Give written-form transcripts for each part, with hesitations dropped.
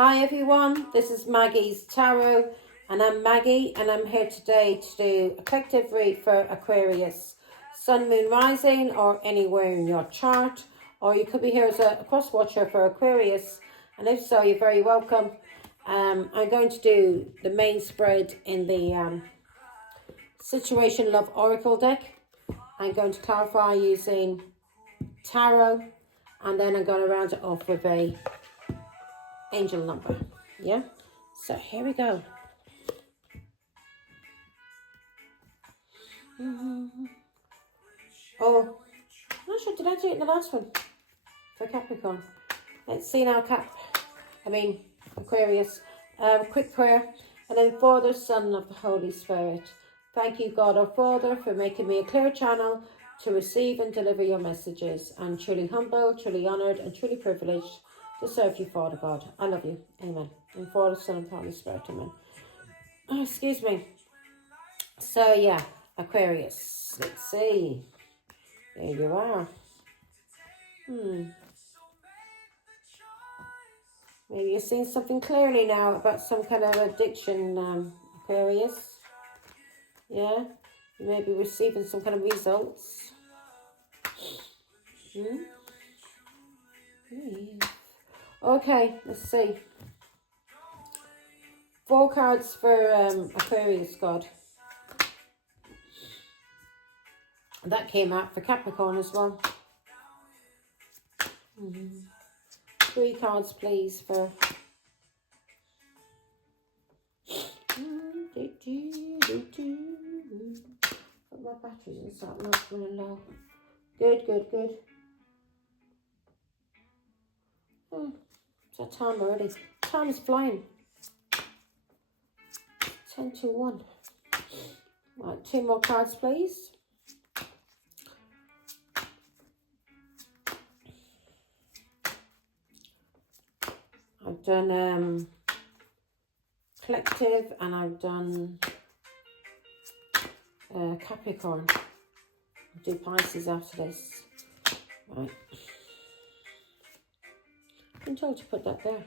Hi everyone, this is Maggie's Tarot and I'm Maggie and I'm here today to do a collective read for Aquarius, Sun, Moon, Rising or anywhere in your chart, or you could be here as a cross watcher for Aquarius, and if so, you're very welcome. I'm going to do the main spread in the Situation Love Oracle deck. I'm going to clarify using Tarot, and then I'm going to round it off with a angel number. Yeah, so here we go. Oh, I'm not sure, did I do it in the last one for Capricorn? Let's see now, Aquarius. Quick prayer. And then, Father, Son of the Holy Spirit, thank you, God our Father, for making me a clear channel to receive and deliver your messages. I'm truly humble, truly honoured and truly privileged to serve you, Father God. I love you. Amen. And Father, Son, and Holy Spirit. Amen. Oh, excuse me. So, yeah, Aquarius. Let's see. There you are. Maybe you're seeing something clearly now about some kind of addiction, Aquarius. Yeah. You may be receiving some kind of results. Okay, let's see. 4 cards for Aquarius, God. That came out for Capricorn as well. 3 cards, please, for... Put my batteries and start not running low. Good, good, good. It's that time already. Time is flying. 10 to 1. Right, 2 more cards, please. I've done collective and I've done Capricorn. I'll do Pisces after this. Right. I've been told to put that there.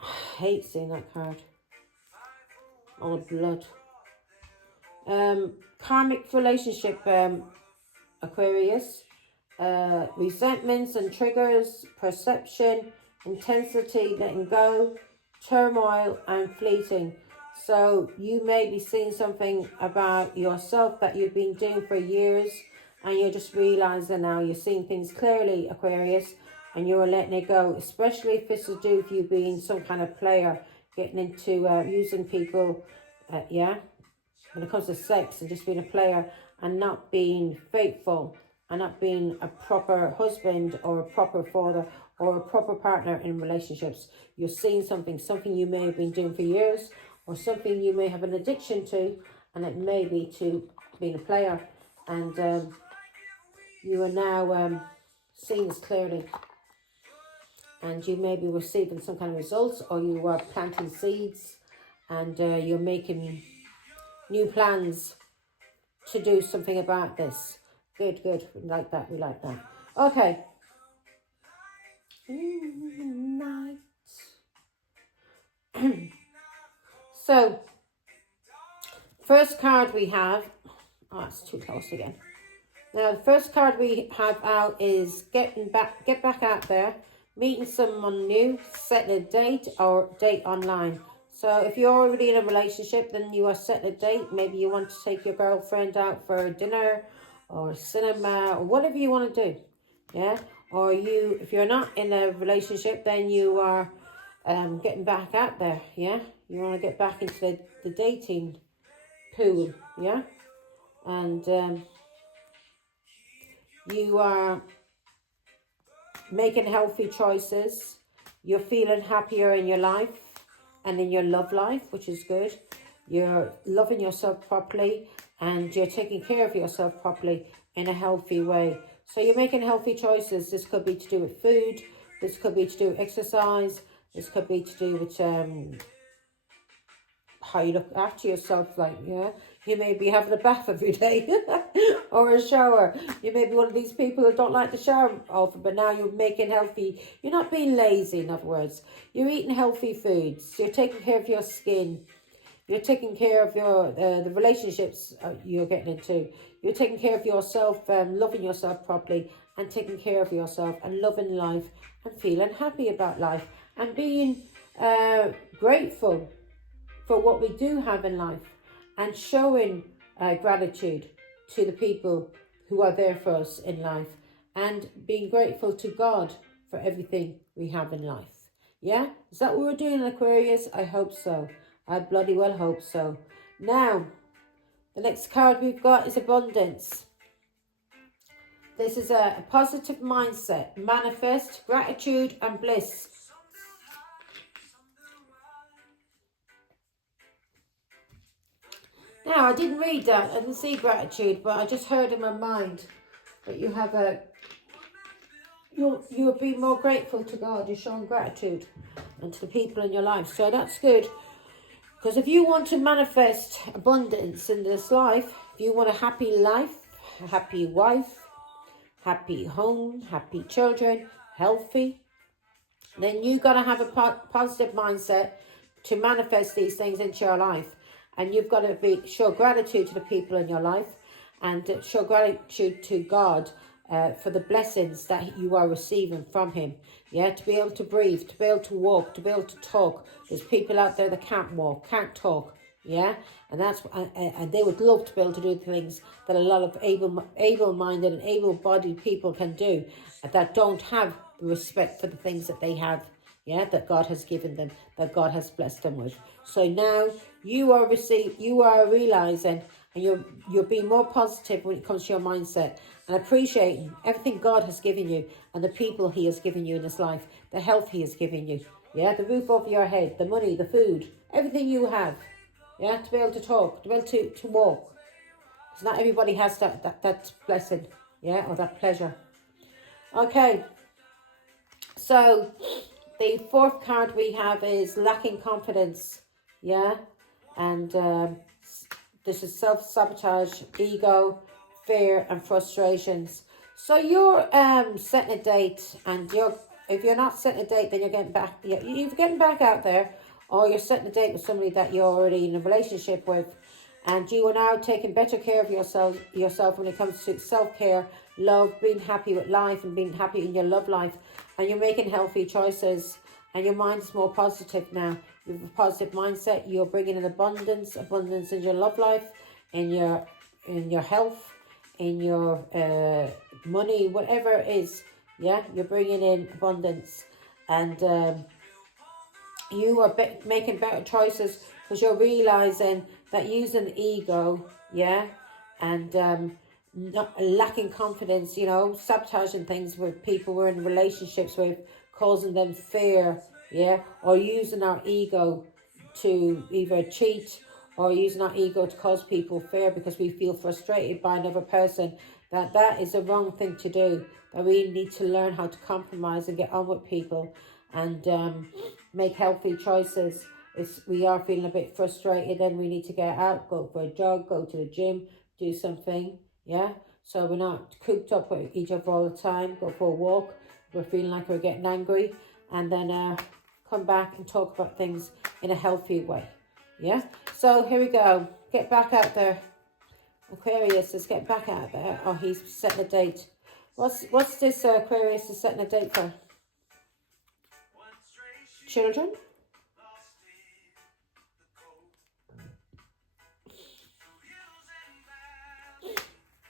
I hate seeing that card. All the blood. Karmic relationship, Aquarius. Resentments and triggers, perception, intensity, letting go, turmoil and fleeting. So you may be seeing something about yourself that you've been doing for years and you're just realizing now you're seeing things clearly, Aquarius, and you're letting it go, especially if it's to do with you being some kind of player, getting into using people, when it comes to sex and just being a player and not being faithful and not being a proper husband or a proper father or a proper partner in relationships. You're seeing something you may have been doing for years, or something you may have an addiction to, and it may be to being a player. And you are now seeing this clearly. And you may be receiving some kind of results, or you are planting seeds and you're making new plans to do something about this. Good, good. We like that. We like that. Okay. Night. So, first card we have... Oh, it's too close again. Now, the first card we have out is get back out there, meeting someone new, setting a date or date online. So if you're already in a relationship, then you are setting a date. Maybe you want to take your girlfriend out for dinner or cinema or whatever you want to do. Yeah. Or if you're not in a relationship, then you are getting back out there. Yeah. You want to get back into the dating pool. Yeah. And you are making healthy choices. You're feeling happier in your life and in your love life, which is good. You're loving yourself properly and you're taking care of yourself properly in a healthy way. So you're making healthy choices. This could be to do with food. This could be to do with exercise. This could be to do with how you look after yourself. Like, yeah, you may be having a bath every day or a shower. You may be one of these people who don't like to shower often, but now you're making healthy. You're not being lazy, in other words. You're eating healthy foods. You're taking care of your skin. You're taking care of your the relationships you're getting into. You're taking care of yourself, loving yourself properly, and taking care of yourself, and loving life, and feeling happy about life, and being grateful for what we do have in life, and showing gratitude to the people who are there for us in life, and being grateful to God for everything we have in life. Yeah? Is that what we're doing in Aquarius? I hope so. I bloody well hope so. Now, the next card we've got is abundance. This is a positive mindset, manifest, gratitude and bliss. Now, I didn't read that. I didn't see gratitude, but I just heard in my mind that you have you'll be more grateful to God. You're showing gratitude and to the people in your life. So that's good. Because if you want to manifest abundance in this life, if you want a happy life, a happy wife, happy home, happy children, healthy, then you got to have a positive mindset to manifest these things into your life. And you've got to show gratitude to the people in your life, and show gratitude to God for the blessings that you are receiving from him. Yeah, to be able to breathe, to be able to walk, to be able to talk. There's people out there that can't walk, can't talk. Yeah, and that's and they would love to be able to do things that a lot of able-minded and able-bodied people can do, that don't have the respect for the things that they have. Yeah, that God has given them, that God has blessed them with. So now you are realizing, and you're being more positive when it comes to your mindset, and appreciating everything God has given you, and the people he has given you in this life, the health he has given you, yeah, the roof over your head, the money, the food, everything you have, yeah, to be able to talk, to be able to walk. Because not everybody has that blessing, yeah, or that pleasure. Okay, so the fourth card we have is lacking confidence, yeah, and this is self-sabotage, ego, fear and frustrations. So you're setting a date, and if you're not setting a date, then you're getting back out there, or you're setting a date with somebody that you're already in a relationship with, and you are now taking better care of yourself when it comes to self-care, love, being happy with life and being happy in your love life, and you're making healthy choices, and your mind is more positive now. You have a positive mindset. You're bringing in abundance in your love life, in your health, in your money, whatever it is. Yeah, you're bringing in abundance, and you are making better choices, because you're realizing that using ego, yeah, and not lacking confidence, sabotaging things with people we're in relationships with, causing them fear, yeah, or using our ego to either cheat, or using our ego to cause people fear because we feel frustrated by another person, that is the wrong thing to do. That we need to learn how to compromise and get on with people, and make healthy choices. If we are feeling a bit frustrated, then we need to get out, go for a jog, go to the gym, do something, yeah? So we're not cooped up with each other all the time. Go for a walk. We're feeling like we're getting angry, and then come back and talk about things in a healthy way, yeah? So here we go. Get back out there. Aquarius is get back out there. Oh, he's setting a date. What's this Aquarius is setting a date for? Children?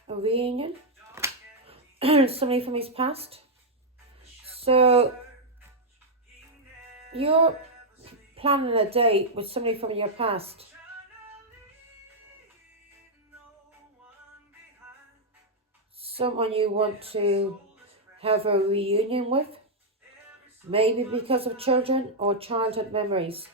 A reunion? Somebody from his past? So you're planning a date with somebody from your past. Someone you want to have a reunion with. Maybe because of children or childhood memories.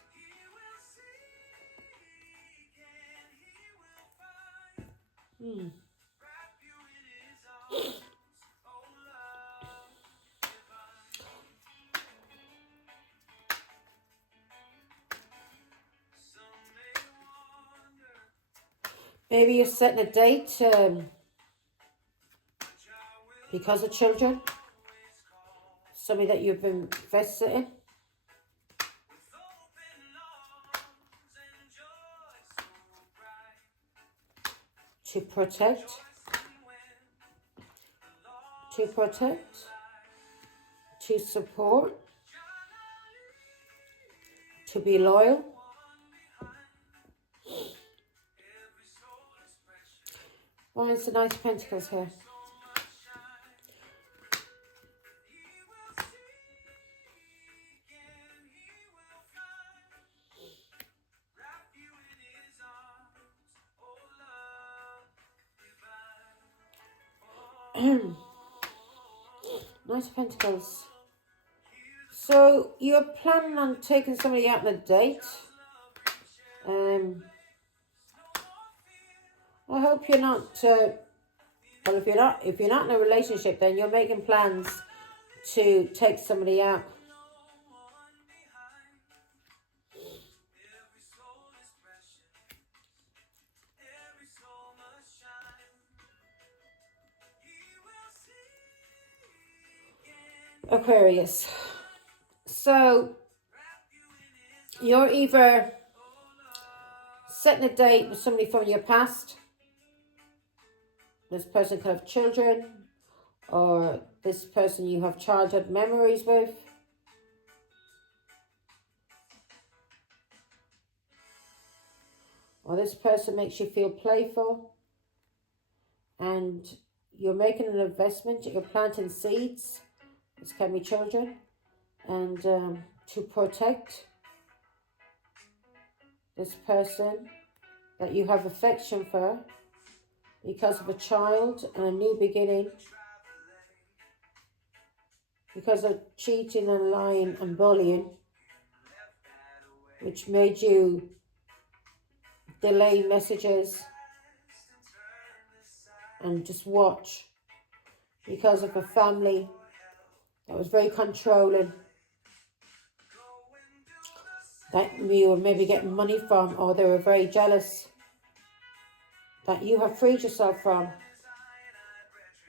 Maybe you're setting a date because of children. Somebody that you've been invested in. To protect. To protect. To support. To be loyal. Why is the Knight of Pentacles here? Knight of Pentacles. So you're planning on taking somebody out on a date. I hope you're not. Well, if you're not in a relationship, then you're making plans to take somebody out. Aquarius. So you're either setting a date with somebody from your past. This person could have children, or this person you have childhood memories with. Or this person makes you feel playful, and you're making an investment, you're planting seeds. This can be children, and to protect this person that you have affection for because of a child and a new beginning, because of cheating and lying and bullying, which made you delay messages and just watch, because of a family that was very controlling, that you were maybe getting money from, or they were very jealous, that you have freed yourself from.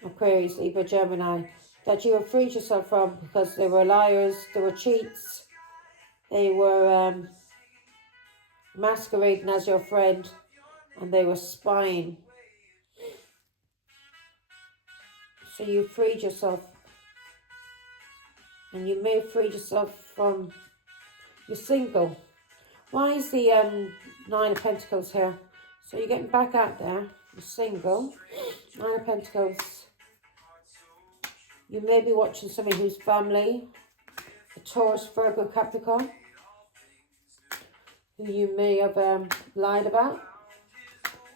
Aquarius, Libra, Gemini, that you have freed yourself from because they were liars, they were cheats, they were masquerading as your friend, and they were spying. So you freed yourself. And you may have freed yourself from, you're single. Why is the Nine of Pentacles here? So you're getting back out there, you're single. Nine of Pentacles. You may be watching somebody who's family, a Taurus, Virgo, Capricorn, who you may have lied about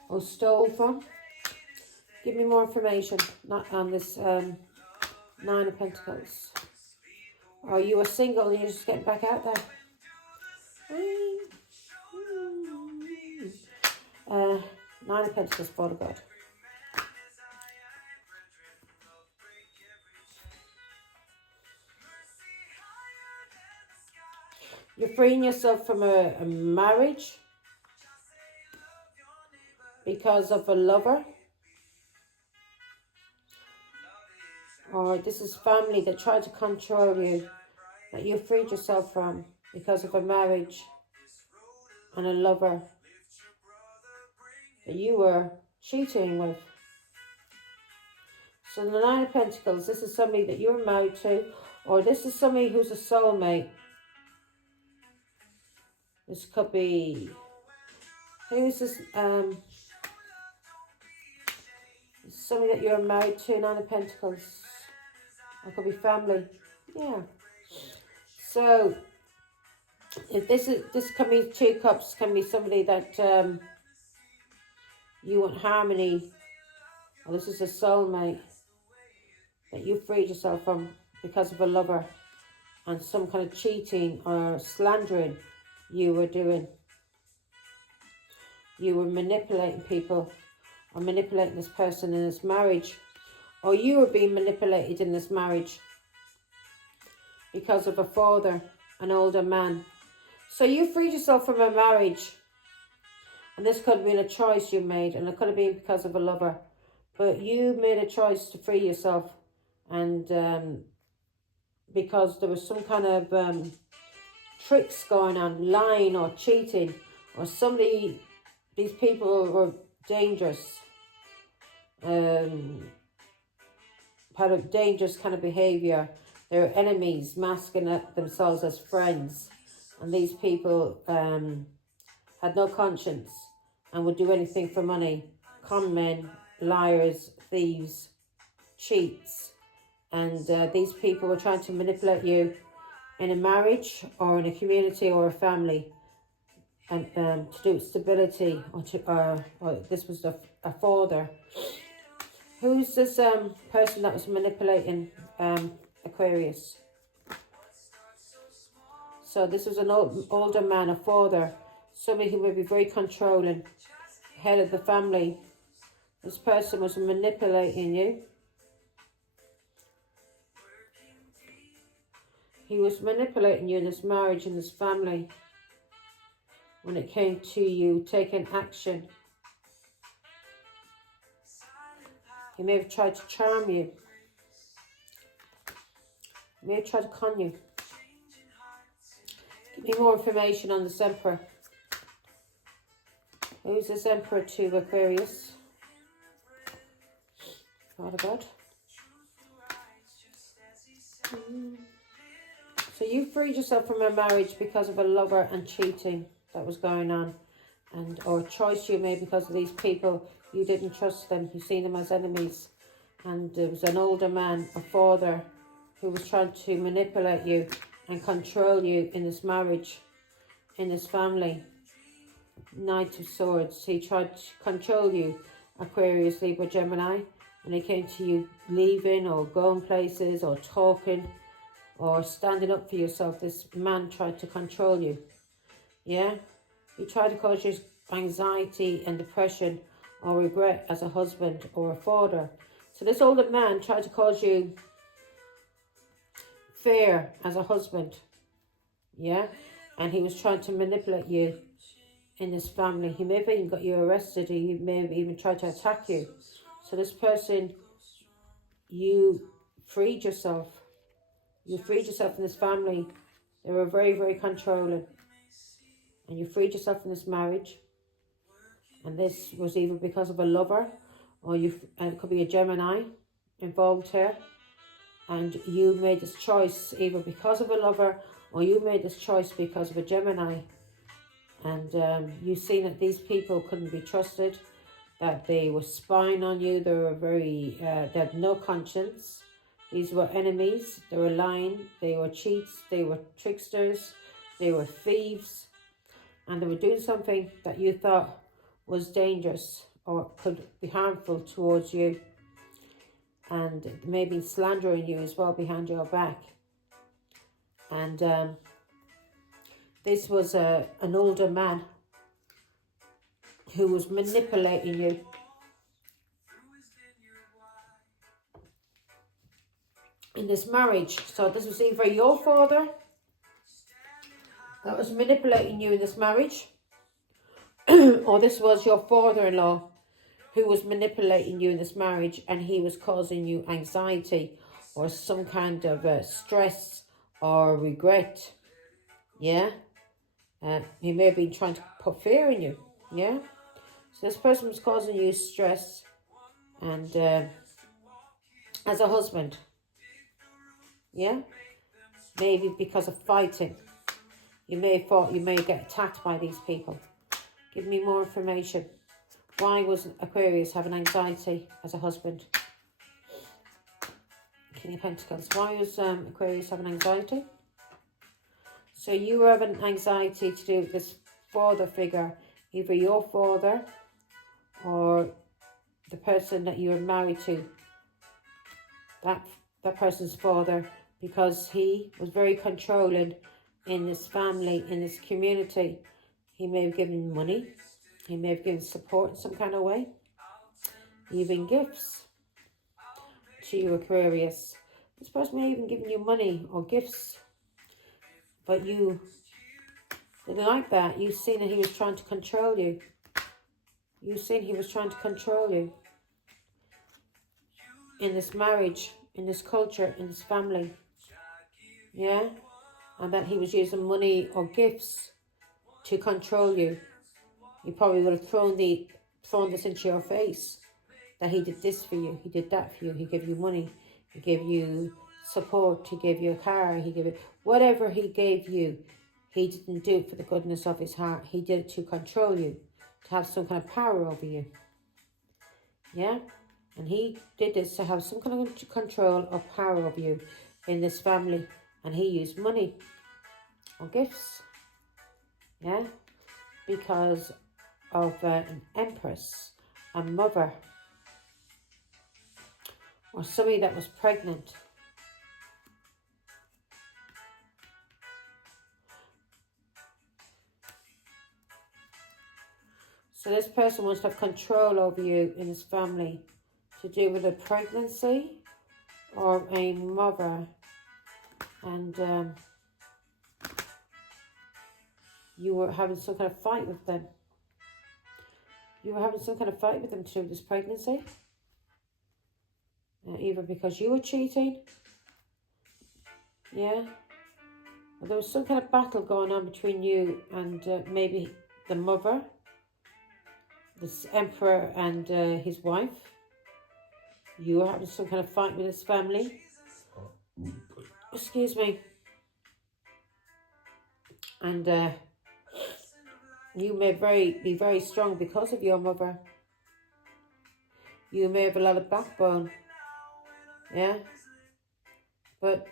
or stole from. Give me more information, not on this Nine of Pentacles. Or you are single and you're just getting back out there. Nine of Pentacles, Father God. You're freeing yourself from a marriage because of a lover. Or this is family that tried to control you, that you freed yourself from because of a marriage and a lover that you were cheating with. So the Nine of Pentacles, this is somebody that you're married to, or this is somebody who's a soulmate. This could be, who is this? Somebody that you're married to, Nine of Pentacles. It could be family. Yeah. So if this can be Two Cups, can be somebody that you want harmony, or this is a soulmate that you freed yourself from because of a lover and some kind of cheating or slandering you were doing. You were manipulating people, or manipulating this person in this marriage, or you were being manipulated in this marriage because of a father, an older man. So you freed yourself from a marriage, And this could have been a choice you made, and it could have been because of a lover. But you made a choice to free yourself, and because there was some kind of tricks going on, lying or cheating, or somebody, these people were dangerous, part of dangerous kind of behaviour. They're enemies masking themselves as friends, and these people had no conscience and would do anything for money. Con men, liars, thieves, cheats, and these people were trying to manipulate you in a marriage or in a community or a family, and to do with stability, or this was a father. Who's this person that was manipulating Aquarius? So this was an older man, a father, somebody who would be very controlling, head of the family. This person was manipulating you. He was manipulating you in this marriage, in this family, when it came to you taking action. He may have tried to charm you. He may have tried to con you. Give me more information on this Emperor. Who's this Emperor to Aquarius? Father God. So you freed yourself from a marriage because of a lover and cheating that was going on, or a choice you made because of these people. You didn't trust them. You seen them as enemies, and there was an older man, a father, who was trying to manipulate you and control you in this marriage, in this family. Knight of Swords. He tried to control you, Aquarius, Libra, Gemini, when it came to you leaving or going places or talking or standing up for yourself. This man tried to control you. Yeah? He tried to cause you anxiety and depression or regret as a husband or a father. So this older man tried to cause you fear as a husband. Yeah? And he was trying to manipulate you in this family. He may have even got you arrested. He may have even tried to attack you. So this person, you freed yourself. You freed yourself from this family. They were very, very controlling. And you freed yourself from this marriage. And this was either because of a lover, or it could be a Gemini involved here. And you made this choice either because of a lover, or you made this choice because of a Gemini. And you seen that these people couldn't be trusted, that they were spying on you. They were they had no conscience. These were enemies. They were lying. They were cheats. They were tricksters. They were thieves. And they were doing something that you thought was dangerous or could be harmful towards you. And maybe slandering you as well behind your back. And this was an older man who was manipulating you. In this marriage. So this was either your father that was manipulating you in this marriage, or this was your father-in-law who was manipulating you in this marriage, and he was causing you anxiety or some kind of stress or regret. Yeah? He may have been trying to put fear in you. Yeah? So this person was causing you stress, and as a husband. Yeah? Maybe because of fighting. You may have thought you may get attacked by these people. Give me more information. Why was Aquarius having anxiety as a husband? King of Pentacles. Why was Aquarius having anxiety? So you were having anxiety to do with this father figure. Either your father or the person that you were married to. That person's father. Because he was very controlling in this family, in this community. He may have given money. He may have given support in some kind of way. Even gifts to you, Aquarius. This person may have even given you money or gifts. But you didn't like that. You've seen that he was trying to control you. You seen he was trying to control you in this marriage, in this culture, in this family. Yeah? And that he was using money or gifts to control you. He probably would have thrown this into your face. That he did this for you, he did that for you, he gave you money, he gave you support, he gave you a car, he gave you whatever he gave you. He didn't do it for the goodness of his heart. He did it to control you, to have some kind of power over you. Yeah? And he did this to have some kind of control or power over you in this family. And he used money or gifts. Yeah? Because of an empress, a mother, or somebody that was pregnant. So this person wants to have control over you in his family to do with a pregnancy or a mother. And you were having some kind of fight with them. You were having some kind of fight with them to do with this pregnancy. Either because you were cheating. Yeah. Or there was some kind of battle going on between you and maybe the mother. This emperor and his wife. You were having some kind of fight with his family. Excuse me. And you may be very strong because of your mother. You may have a lot of backbone. Yeah? But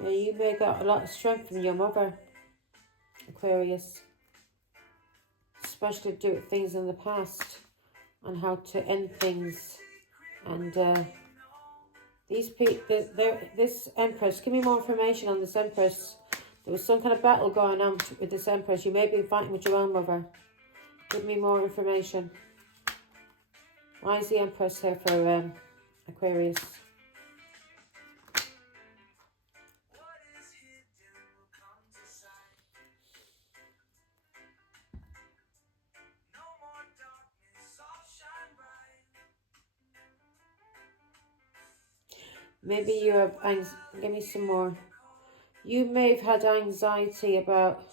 yeah, you may have got a lot of strength from your mother, Aquarius. Especially to do with things in the past and how to end things. And these people, this empress, give me more information on this empress. There was some kind of battle going on with this empress. You may be fighting with your own mother. Give me more information. Why is the empress here for Aquarius? Maybe you have give me some more. You may have had anxiety about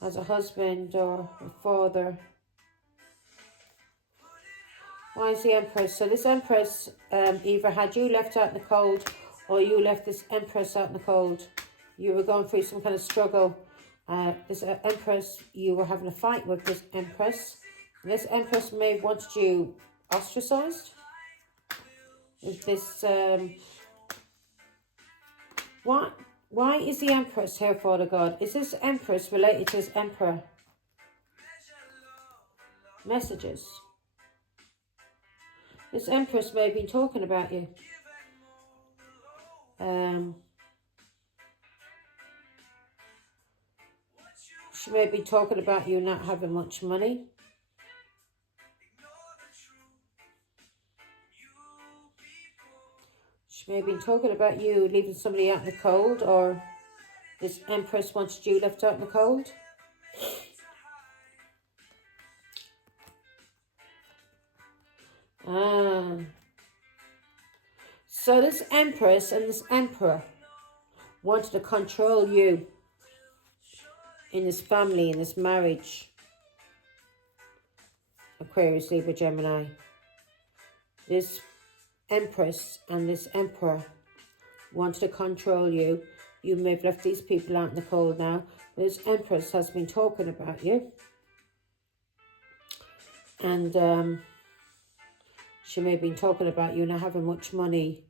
as a husband or a father. Why is the empress? So this empress either had you left out in the cold or you left this empress out in the cold. You were going through some kind of struggle. This empress, you were having a fight with this empress. And this empress may have wanted you ostracized. Is this why is the empress here, Father God? Is this empress related to this emperor? Messages. This empress may have been talking about you. She may be talking about you not having much money. She may have been talking about you leaving somebody out in the cold, or this empress wanted you left out in the cold. So this empress and this emperor wanted to control you in this family, in this marriage. Aquarius, Libra, Gemini. This empress and this emperor wanted to control you. You may have left these people out in the cold now. But this empress has been talking about you. And she may have been talking about you not having much money.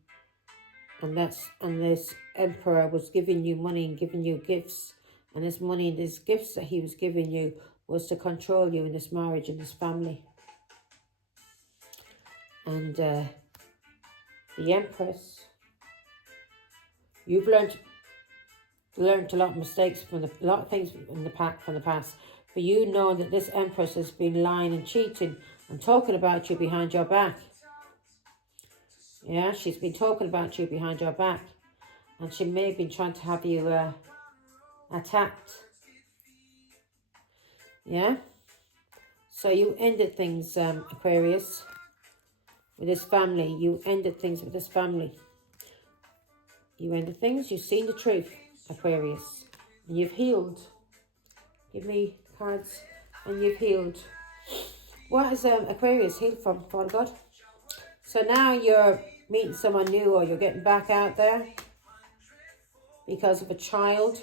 And this emperor was giving you money and giving you gifts. And this money and these gifts that he was giving you was to control you in this marriage and this family. And the empress, you've learned a lot of mistakes from a lot of things from the past. For you know that this empress has been lying and cheating and talking about you behind your back. Yeah, she's been talking about you behind your back. And she may have been trying to have you attacked. Yeah? So you ended things, Aquarius, with this family. You ended things with this family. You ended things. You've seen the truth, Aquarius. And you've healed. Give me cards. And you've healed. What has Aquarius healed from, Father God? So now you're meeting someone new, or you're getting back out there because of a child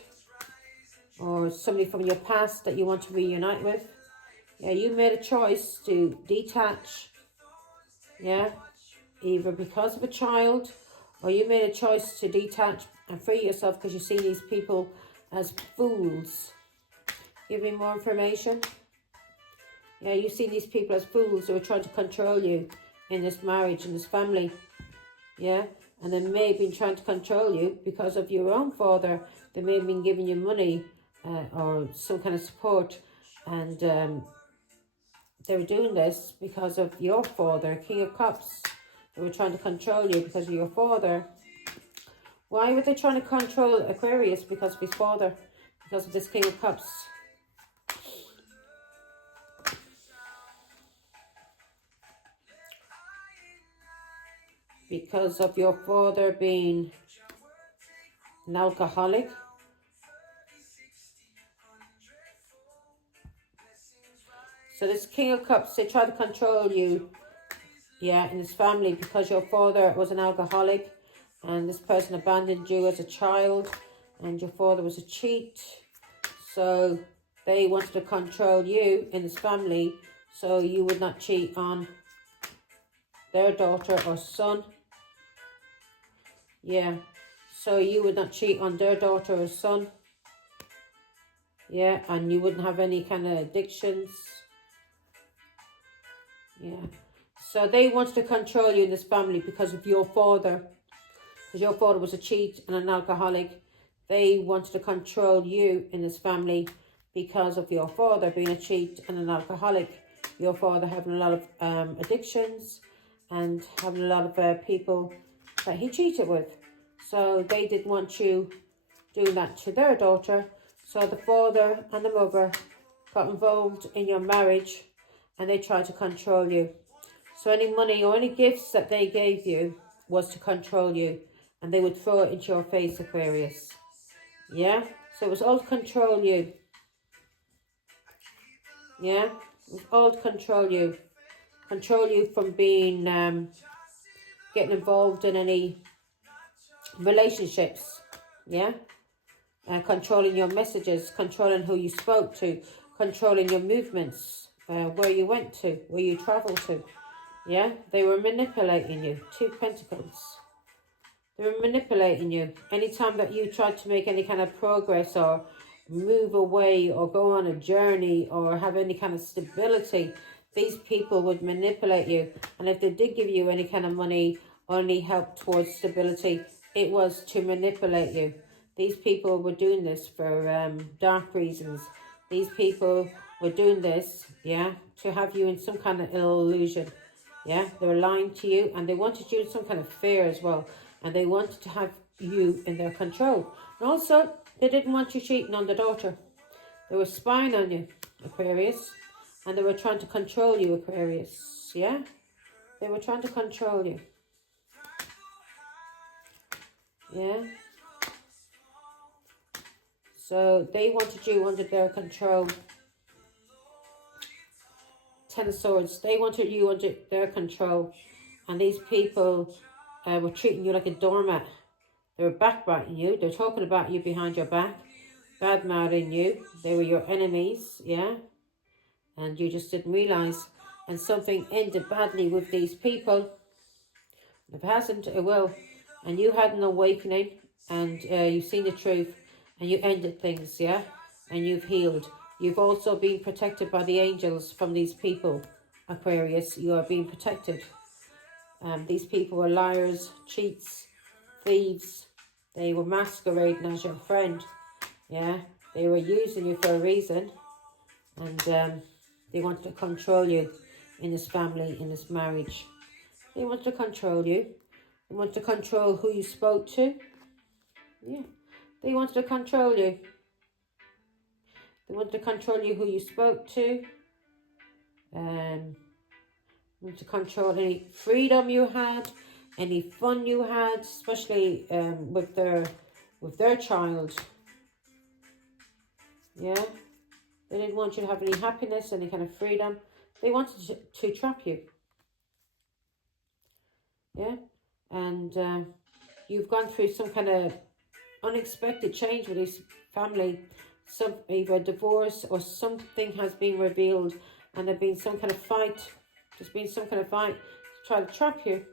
or somebody from your past that you want to reunite with. Yeah, you made a choice to detach. Yeah, either because of a child, or you made a choice to detach and free yourself because you see these people as fools. Give me more information. Yeah, you see these people as fools who are trying to control you in this marriage, in this family. Yeah, and they may have been trying to control you because of your own father. They may have been giving you money or some kind of support, and they were doing this because of your father, King of Cups. They were trying to control you because of your father. Why were they trying to control Aquarius? Because of his father, because of this King of Cups. Because of your father being an alcoholic. So this King of Cups, they try to control you, yeah, in this family because your father was an alcoholic and this person abandoned you as a child and your father was a cheat. So they wanted to control you in this family so you would not cheat on their daughter or son. Yeah, so you would not cheat on their daughter or son. Yeah, and you wouldn't have any kind of addictions. Yeah, so they wanted to control you in this family because of your father. Because your father was a cheat and an alcoholic. They wanted to control you in this family because of your father being a cheat and an alcoholic. Your father having a lot of addictions and having a lot of people that he cheated with. So they didn't want you doing that to their daughter. So the father and the mother got involved in your marriage and they tried to control you. So any money or any gifts that they gave you was to control you. And they would throw it into your face, Aquarius. Yeah? So it was all to control you. Yeah? It was all to control you. Control you from being, getting involved in any relationships. Yeah? Controlling your messages, controlling who you spoke to, controlling your movements, where you went to, where you travelled to. Yeah? They were manipulating you. 2 Pentacles. They were manipulating you. Anytime that you tried to make any kind of progress or move away or go on a journey or have any kind of stability, these people would manipulate you. And if they did give you any kind of money or any help towards stability, it was to manipulate you. These people were doing this for dark reasons. These people were doing this, yeah, to have you in some kind of illusion. Yeah, they were lying to you and they wanted you in some kind of fear as well. And they wanted to have you in their control. And also, they didn't want you cheating on the daughter. They were spying on you, Aquarius. And they were trying to control you, Aquarius. Yeah? They were trying to control you. Yeah? So, they wanted you under their control. 10 of Swords. They wanted you under their control. And these people were treating you like a doormat. They were backbiting you. They're talking about you behind your back. Bad-mouthing you. They were your enemies, yeah? And you just didn't realise. And something ended badly with these people. If it hasn't, it will. And you had an awakening. And you've seen the truth. And you ended things, yeah? And you've healed. You've also been protected by the angels from these people, Aquarius. You are being protected. These people were liars, cheats, thieves. They were masquerading as your friend. Yeah, they were using you for a reason. And they wanted to control you in this family, in this marriage. They wanted to control you. They wanted to control who you spoke to. Yeah. They wanted to control you. They wanted to control you, who you spoke to. Want to control any freedom you had, any fun you had, especially with their child. Yeah. They didn't want you to have any happiness, any kind of freedom. They wanted to trap you. Yeah. And you've gone through some kind of unexpected change with this family. Either a divorce or something has been revealed, and there's been some kind of fight. There's been some kind of fight to try to trap you.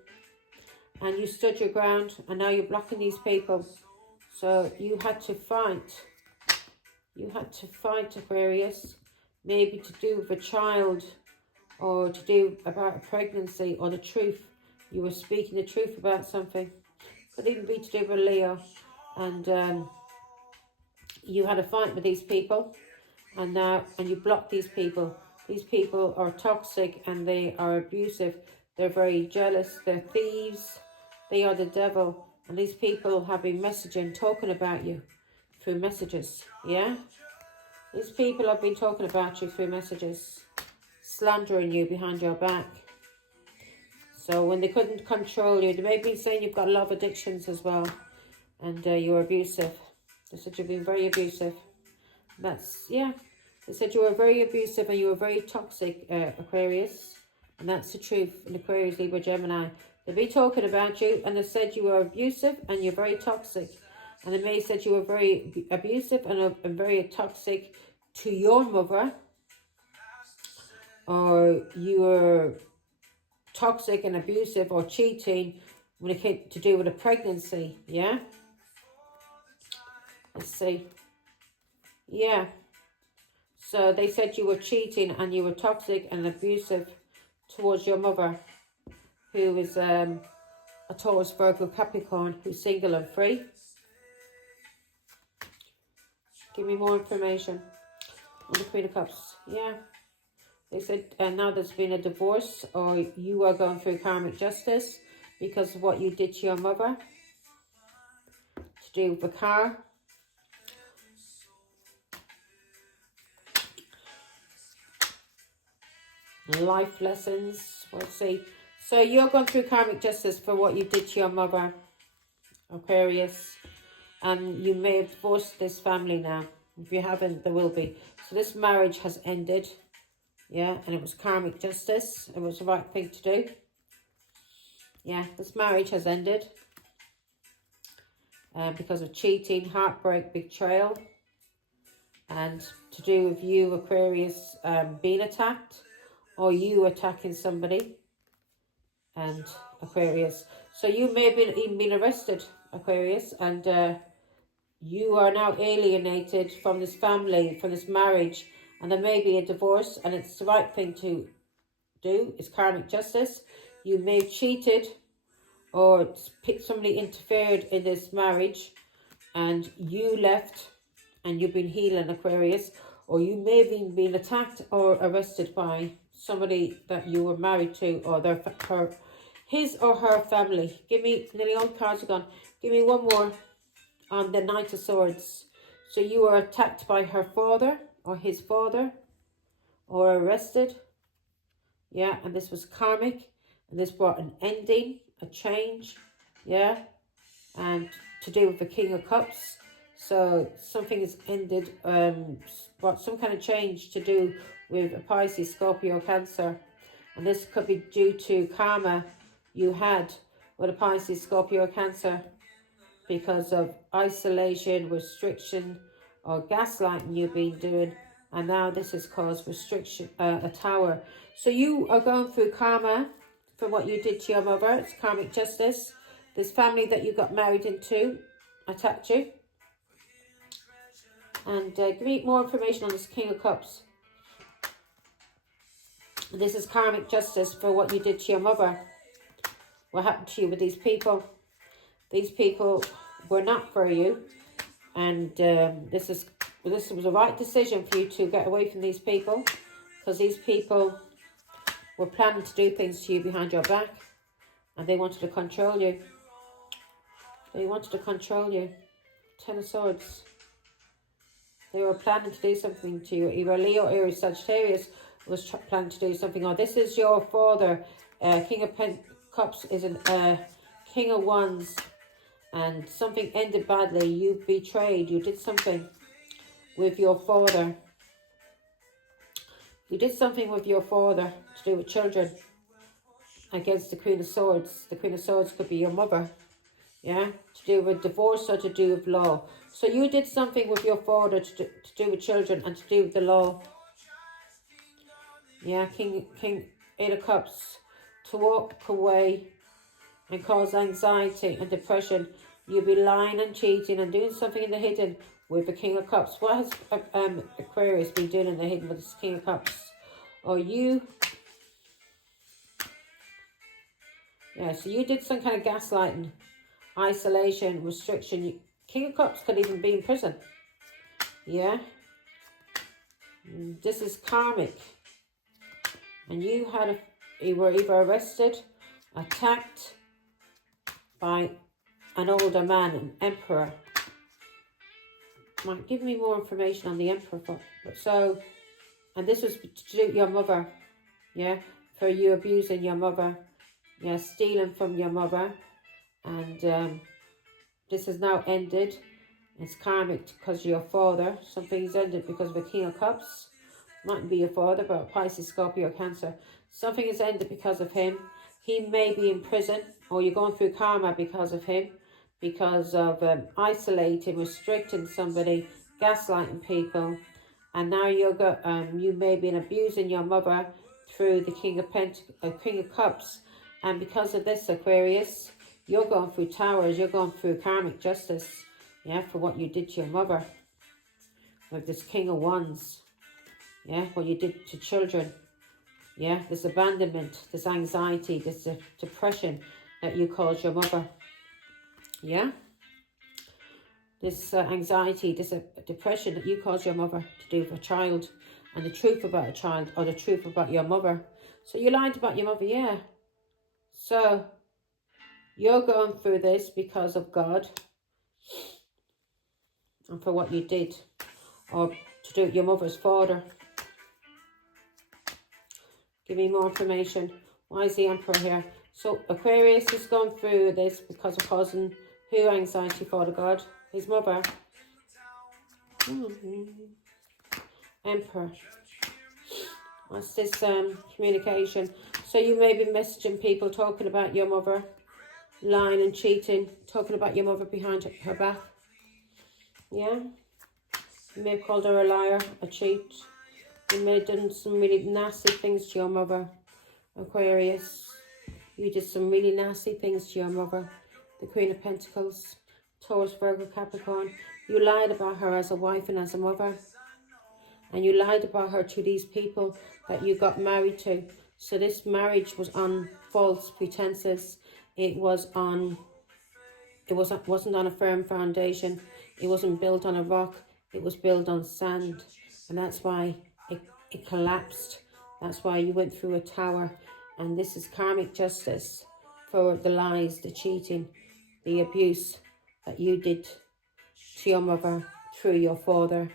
And you stood your ground, and now you're blocking these people. So you had to fight. You had to fight, Aquarius. Maybe to do with a child, or to do about a pregnancy, or the truth. You were speaking the truth about something. Could even be to do with Leo. And you had a fight with these people. And you blocked these people. These people are toxic and they are abusive. They're very jealous. They're thieves. They are the devil. And these people have been messaging, talking about you through messages. Yeah? These people have been talking about you through messages. Slandering you behind your back. So when they couldn't control you, they may be saying you've got a lot of addictions as well. And you're abusive. They said you've been very abusive. Yeah. They said you were very abusive and you were very toxic, Aquarius. And that's the truth in Aquarius, Libra, Gemini. They'll be talking about you, and they said you were abusive and you're very toxic. And they may have said you were very abusive and very toxic to your mother. Or you were toxic and abusive or cheating when it came to do with a pregnancy. Yeah? Let's see. Yeah. So they said you were cheating and you were toxic and abusive towards your mother, who is a Taurus, Virgo, Capricorn, who's single and free. Give me more information on the Queen of Cups. Yeah. They said now there's been a divorce, or you are going through karmic justice because of what you did to your mother. To do with the car. Life lessons. Let's see. So you're going through karmic justice for what you did to your mother, Aquarius. And you may have divorced this family now. If you haven't, there will be. So this marriage has ended. Yeah, and it was karmic justice. It was the right thing to do. Yeah, this marriage has ended. Because of cheating, heartbreak, betrayal. And to do with you, Aquarius, being attacked. Or you attacking somebody. And Aquarius. So you may have even been arrested, Aquarius. And you are now alienated from this family, from this marriage. And there may be a divorce. And it's the right thing to do. It's karmic justice. You may have cheated. Or somebody interfered in this marriage. And you left. And you've been healing, Aquarius. Or you may have even been attacked or arrested by somebody that you were married to, or his or her family. Give me, nearly all cards are gone. Give me one more on the Knight of Swords. So you were attacked by her father, or his father, or arrested. Yeah, and this was karmic. And this brought an ending, a change. Yeah, and to do with the King of Cups. So something has ended, brought some kind of change to do with a Pisces, Scorpio, Cancer. And this could be due to karma you had with a Pisces, Scorpio, Cancer, because of isolation, restriction, or gaslighting you've been doing. And now this has caused restriction, a tower. So you are going through karma for what you did to your mother. It's karmic justice. This family that you got married into attacked you. And give me more information on this King of Cups. This is karmic justice for what you did to your mother. What happened to you with these people? These people were not for you. And this was the right decision for you to get away from these people. Because these people were planning to do things to you behind your back. And they wanted to control you. They wanted to control you. 10 of Swords. They were planning to do something to you. Either Leo, Aries, Sagittarius was planning to do something. Or this is your father. King of Cups is a King of Wands. And something ended badly. You betrayed. You did something with your father. You did something with your father to do with children. Against the Queen of Swords. The Queen of Swords could be your mother. Yeah, to do with divorce or to do with law. So you did something with your father to do with children and to do with the law. Yeah, King 8 of Cups. To walk away and cause anxiety and depression. You'll be lying and cheating and doing something in the hidden with the King of Cups. What has Aquarius been doing in the hidden with this King of Cups? Or you... Yeah, so you did some kind of gaslighting. Isolation, restriction. King of Cups could even be in prison. Yeah. This is karmic. And you were either arrested, attacked by an older man, an emperor. Might give me more information on the emperor. So, and this was to do with your mother. Yeah. For you abusing your mother. Yeah, stealing from your mother. And this has now ended. It's karmic because of your father. Something's ended because of the King of Cups. Mightn't be your father, but Pisces, Scorpio, Cancer. Something has ended because of him. He may be in prison, or you're going through karma because of him. Because of isolating, restricting somebody, gaslighting people. And now you may be abusing your mother through the King of Cups. And because of this, Aquarius, you're going through towers. You're going through karmic justice. Yeah, for what you did to your mother. With this King of Wands. Yeah, what you did to children. Yeah, this abandonment, this anxiety, this depression that you caused your mother. Yeah. This anxiety, this depression that you caused your mother to do with a child. And the truth about a child, or the truth about your mother. So you lied about your mother, yeah. So, you're going through this because of God. And for what you did. Or to do with your mother's father. Give me more information. Why is the Emperor here? So, Aquarius is going through this because of causing who anxiety for the God? His mother. Emperor. What's this communication? So you may be messaging people talking about your mother, lying and cheating, talking about your mother behind her back. Yeah? You may have called her a liar, a cheat. You may have done some really nasty things to your mother, Aquarius. You did some really nasty things to your mother, the Queen of Pentacles, Taurus, Virgo, Capricorn. You lied about her as a wife and as a mother. And you lied about her to these people that you got married to. So this marriage was on false pretenses. It wasn't on a firm foundation. It wasn't built on a rock. It was built on sand. And that's why it collapsed. That's why you went through a tower. And this is karmic justice for the lies, the cheating, the abuse that you did to your mother through your father.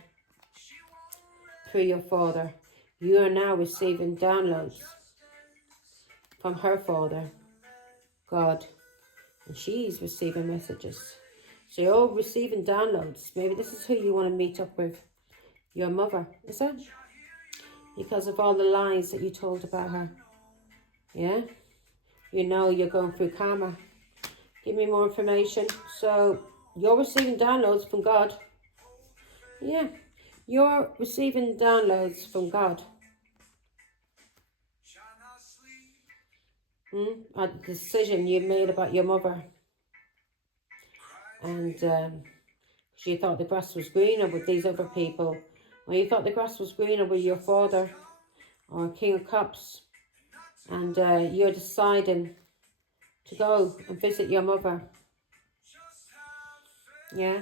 Through your father. You are now receiving downloads from her father, God. And she's receiving messages. So you're all receiving downloads. Maybe this is who you want to meet up with. Your mother, is it? Because of all the lies that you told about her. Yeah? You know you're going through karma. Give me more information. So you're receiving downloads from God. Yeah. You're receiving downloads from God. A decision you made about your mother. And you thought the grass was greener with these other people. Or you thought the grass was greener with your father. Or King of Cups. And you're deciding to go and visit your mother. Yeah.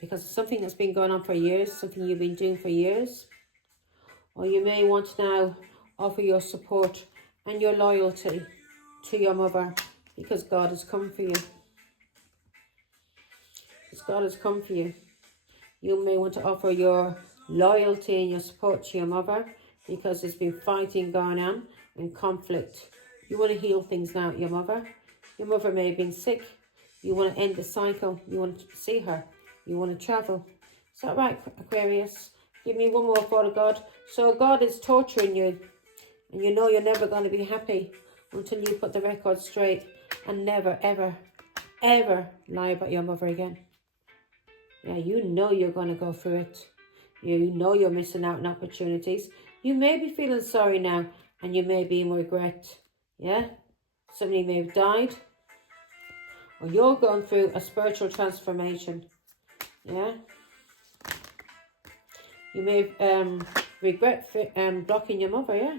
Because it's something that's been going on for years. Something you've been doing for years. Or you may want to now offer your support and your loyalty to your mother. Because God has come for you. because God has come for you. You may want to offer your loyalty and your support to your mother, because there's been fighting going on and conflict. You want to heal things now, your mother. Your mother may have been sick. You want to end the cycle. You want to see her. You want to travel. Is that right, Aquarius? Give me one more, Father God. So God is torturing you, and you know you're never going to be happy until you put the record straight and never, ever, ever lie about your mother again. Yeah, you know you're going to go through it. You know you're missing out on opportunities. You may be feeling sorry now, and you may be in regret. Yeah? Somebody may have died, or you're going through a spiritual transformation. Yeah? You may regret blocking your mother, yeah?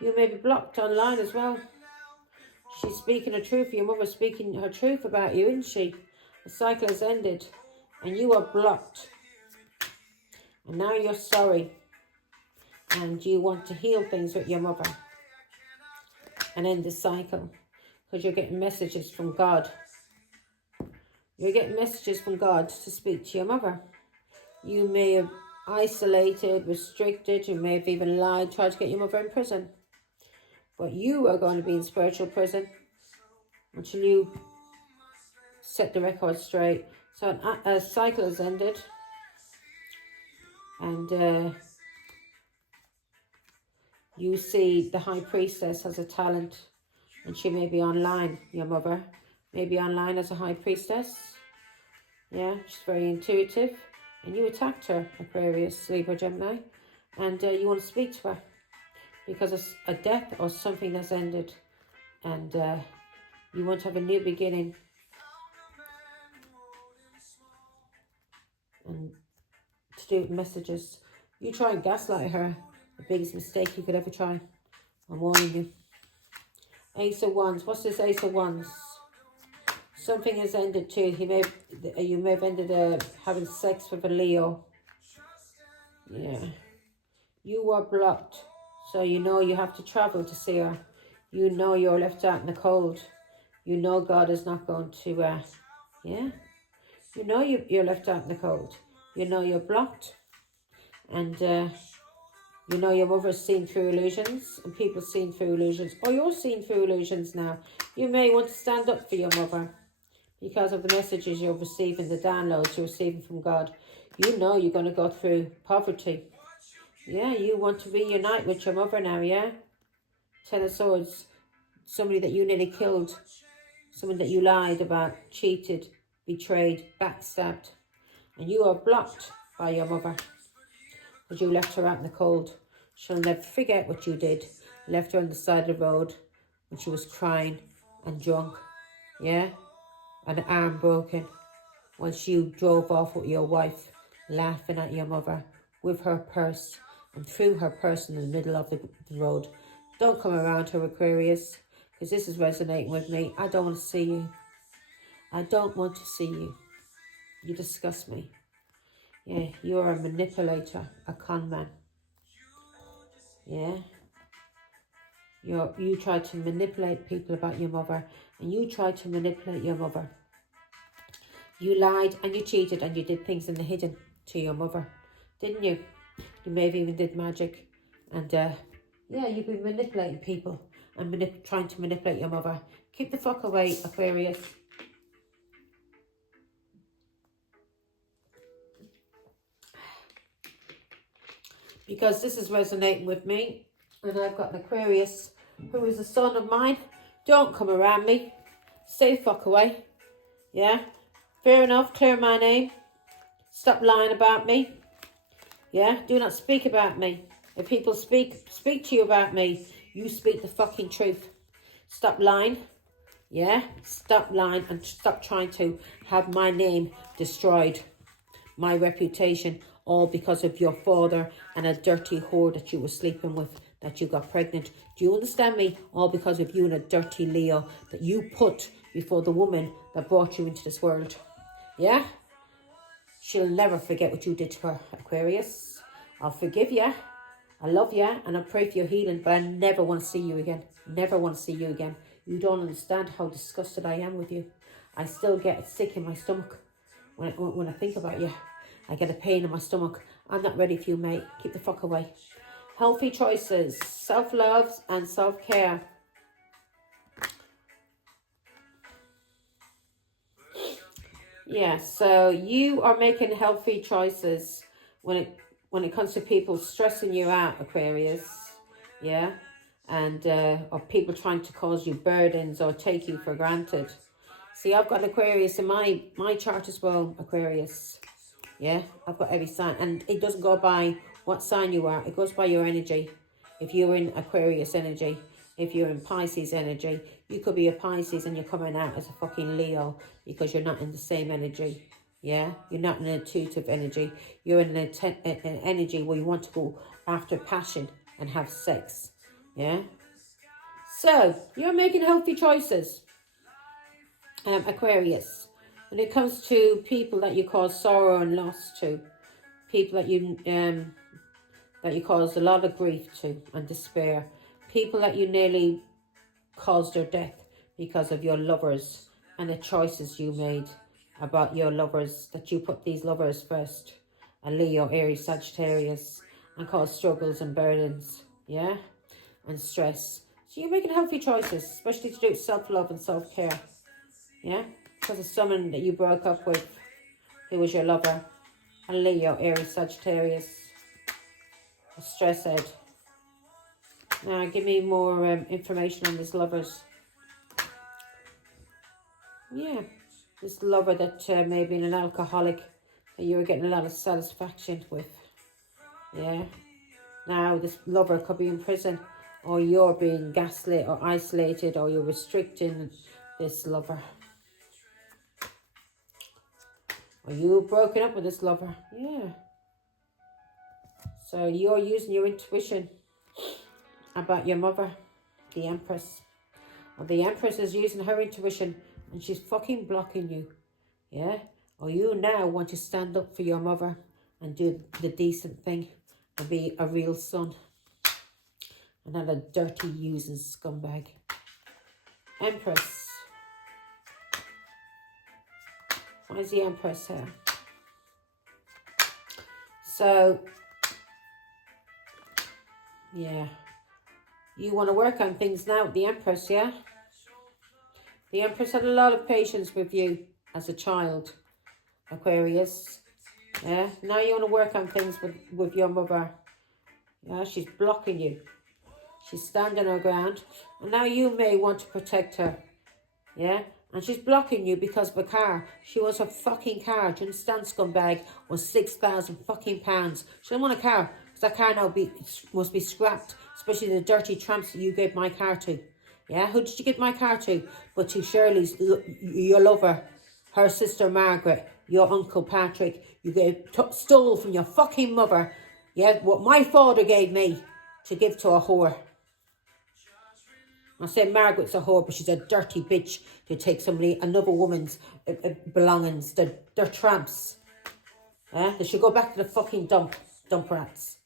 You may be blocked online as well. She's speaking the truth. Your mother's speaking her truth about you, isn't she? The cycle has ended, and you are blocked. And now you're sorry. And you want to heal things with your mother and end the cycle, because you're getting messages from God. You're getting messages from God to speak to your mother. You may have isolated, restricted, you may have even lied, tried to get your mother in prison. But you are going to be in spiritual prison until you set the record straight. So a cycle has ended. And you see the high priestess has a talent, and she may be online, your mother may be online as a high priestess. Yeah, she's very intuitive, and you attacked her, Aquarius, Libra, Gemini, and you want to speak to her because of a death or something that's ended, and you want to have a new beginning. And to do with messages, you try and gaslight her. The biggest mistake you could ever try. I'm warning you. Ace of Wands. What's this Ace of Wands? Something has ended too. You may have ended having sex with a Leo. Yeah. You are blocked. So you know you have to travel to see her. You know you're left out in the cold. You know God is not going to, yeah. You know you're left out in the cold. You know you're blocked. And you know your mother's seen through illusions, and people seen through illusions, or you're seen through illusions now. You may want to stand up for your mother because of the messages you're receiving, the downloads you're receiving from God. You know you're going to go through poverty. Yeah, you want to reunite with your mother now, yeah? Ten of Swords, somebody that you nearly killed, someone that you lied about, cheated, betrayed, backstabbed, and you are blocked by your mother. Because you left her out in the cold. She'll never forget what you did. Left her on the side of the road when she was crying and drunk. Yeah? And her arm broken. Once you drove off with your wife, laughing at your mother, with her purse, and threw her purse in the middle of the road. Don't come around her, Aquarius, because this is resonating with me. I don't want to see you. I don't want to see you. You disgust me. Yeah, you're a manipulator, a con man. Yeah. You tried to manipulate people about your mother, and you tried to manipulate your mother. You lied and you cheated and you did things in the hidden to your mother, didn't you? You may have even did magic, and yeah, you've been manipulating people and trying to manipulate your mother. Keep the fuck away, Aquarius. Because this is resonating with me, and I've got an Aquarius who is a son of mine. Don't come around me. Stay the fuck away. Yeah? Fair enough. Clear my name. Stop lying about me. Yeah? Do not speak about me. If people speak to you about me, you speak the fucking truth. Stop lying. Yeah? Stop lying and stop trying to have my name destroyed. My reputation, all because of your father and a dirty whore that you were sleeping with, that you got pregnant. Do you understand me? All because of you and a dirty Leo that you put before the woman that brought you into this world. Yeah? She'll never forget what you did to her, Aquarius. I'll forgive you. I love you and I pray for your healing, but I never want to see you again. Never want to see you again. You don't understand how disgusted I am with you. I still get sick in my stomach. When I think about you, I get a pain in my stomach. I'm not ready for you, mate. Keep the fuck away. Healthy choices, self-love and self-care. Yeah, so you are making healthy choices when it comes to people stressing you out, Aquarius. Yeah, and or people trying to cause you burdens or take you for granted. See, I've got an Aquarius in my chart as well, Aquarius. Yeah, I've got every sign, and it doesn't go by what sign you are. It goes by your energy. If you're in Aquarius energy, if you're in Pisces energy, you could be a Pisces and you're coming out as a fucking Leo because you're not in the same energy. Yeah, you're not in an intuitive energy. You're in an energy where you want to go after passion and have sex. Yeah. So you're making healthy choices, Aquarius. When it comes to people that you cause sorrow and loss to, people that you caused a lot of grief to and despair, people that you nearly caused their death because of your lovers and the choices you made about your lovers, that you put these lovers first, a Leo, Aries, Sagittarius, and caused struggles and burdens, yeah, and stress. So you're making healthy choices, especially to do with self-love and self-care, yeah, because of someone that you broke up with who was your lover, a Leo, Aries, Sagittarius, a stress head. Now, give me more information on these lovers. Yeah, this lover that may have been an alcoholic that you were getting a lot of satisfaction with. Yeah. Now, this lover could be in prison, or you're being gaslit or isolated, or you're restricting this lover. Or you've broken up with this lover. Yeah. So you're using your intuition about your mother, the Empress. Or the Empress is using her intuition and she's fucking blocking you. Yeah? Or you now want to stand up for your mother and do the decent thing and be a real son. And not a dirty using scumbag. Empress. Why is the Empress here? So, yeah. You want to work on things now with the Empress, yeah? The Empress had a lot of patience with you as a child, Aquarius. Yeah, now you want to work on things with your mother. Yeah, she's blocking you. She's standing her ground. And now you may want to protect her. Yeah, and she's blocking you because of a car. She wants a fucking car. Do you understand, scumbag? Was 6,000 fucking pounds. She don't want a car. Because that car now must be scrapped. Especially the dirty tramps that you gave my car to. Yeah, who did you give my car to? But to Shirley's, your lover, her sister Margaret, your uncle Patrick. You stole from your fucking mother. Yeah, what my father gave me to give to a whore. I say Margaret's a whore, but she's a dirty bitch to take another woman's belongings. They're tramps. Yeah, they should go back to the fucking dump rats.